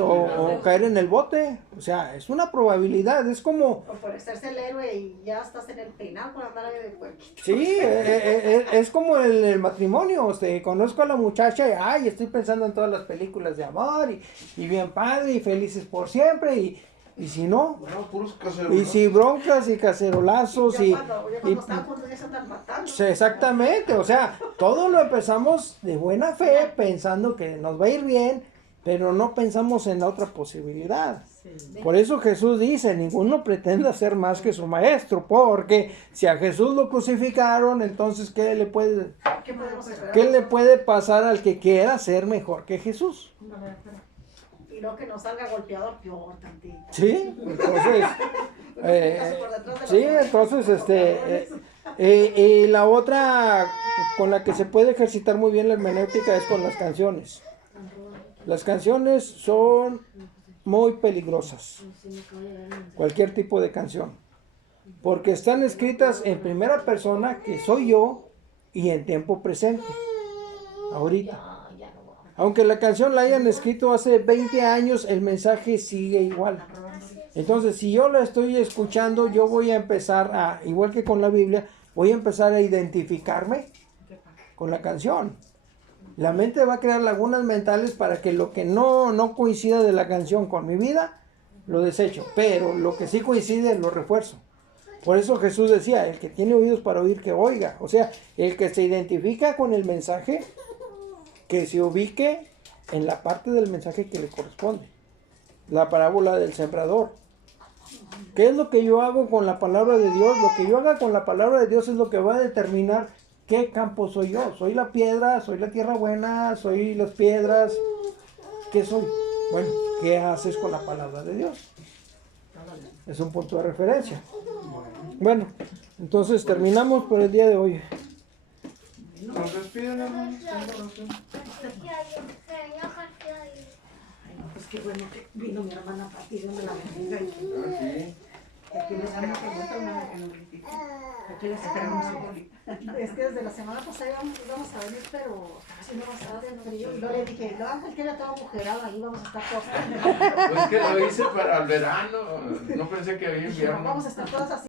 O caer en el bote. O sea, es una probabilidad. Es como. O por hacerse el héroe y ya estás en el penal por andar ahí de puerquito. Sí, es como el matrimonio. Conozco a la muchacha y estoy pensando en todas las películas de amor y bien padre y felices por siempre. Y si no, puros cacerolazos. Y si broncas y cacerolazos ya cuando están juntos ya se andan matando. Exactamente, o sea, todo lo empezamos de buena fe, pensando que nos va a ir bien, pero no pensamos en la otra posibilidad. Por eso Jesús dice, ninguno pretenda ser más que su maestro, porque si a Jesús lo crucificaron, entonces ¿qué le puede pasar al que quiera ser mejor que Jesús? Y no que nos salga golpeador peor tantito. Sí, entonces, y la otra con la que se puede ejercitar muy bien la hermenéutica es con las canciones. Las canciones son muy peligrosas, cualquier tipo de canción, porque están escritas en primera persona, que soy yo, y en tiempo presente, ahorita. Aunque la canción la hayan escrito hace 20 años, el mensaje sigue igual. Entonces, si yo la estoy escuchando, yo voy a empezar igual que con la Biblia, voy a empezar a identificarme con la canción. La mente va a crear lagunas mentales para que lo que no coincida de la canción con mi vida, lo desecho. Pero lo que sí coincide, lo refuerzo. Por eso Jesús decía, el que tiene oídos para oír, que oiga. O sea, el que se identifica con el mensaje, que se ubique en la parte del mensaje que le corresponde. La parábola del sembrador. ¿Qué es lo que yo hago con la palabra de Dios? Lo que yo haga con la palabra de Dios es lo que va a determinar qué campo soy yo. ¿Soy la piedra? ¿Soy la tierra buena? ¿Soy las piedras? ¿Qué soy? Bueno, ¿qué haces con la palabra de Dios? Es un punto de referencia. Bueno, entonces terminamos por el día de hoy. Nos despiden, hermano. Pues qué bueno que vino mi hermana Pati, Dios me la bendiga. Aquí les damos aquí les esperamos. Es que desde la semana pasada íbamos a venir, pero estaba haciendo bastante frío. Y luego le dije, Ángel tiene toda mujerada, ahí vamos a estar todas. Pues que lo hice para el verano, no pensé que había invierno. Vamos a estar todas así.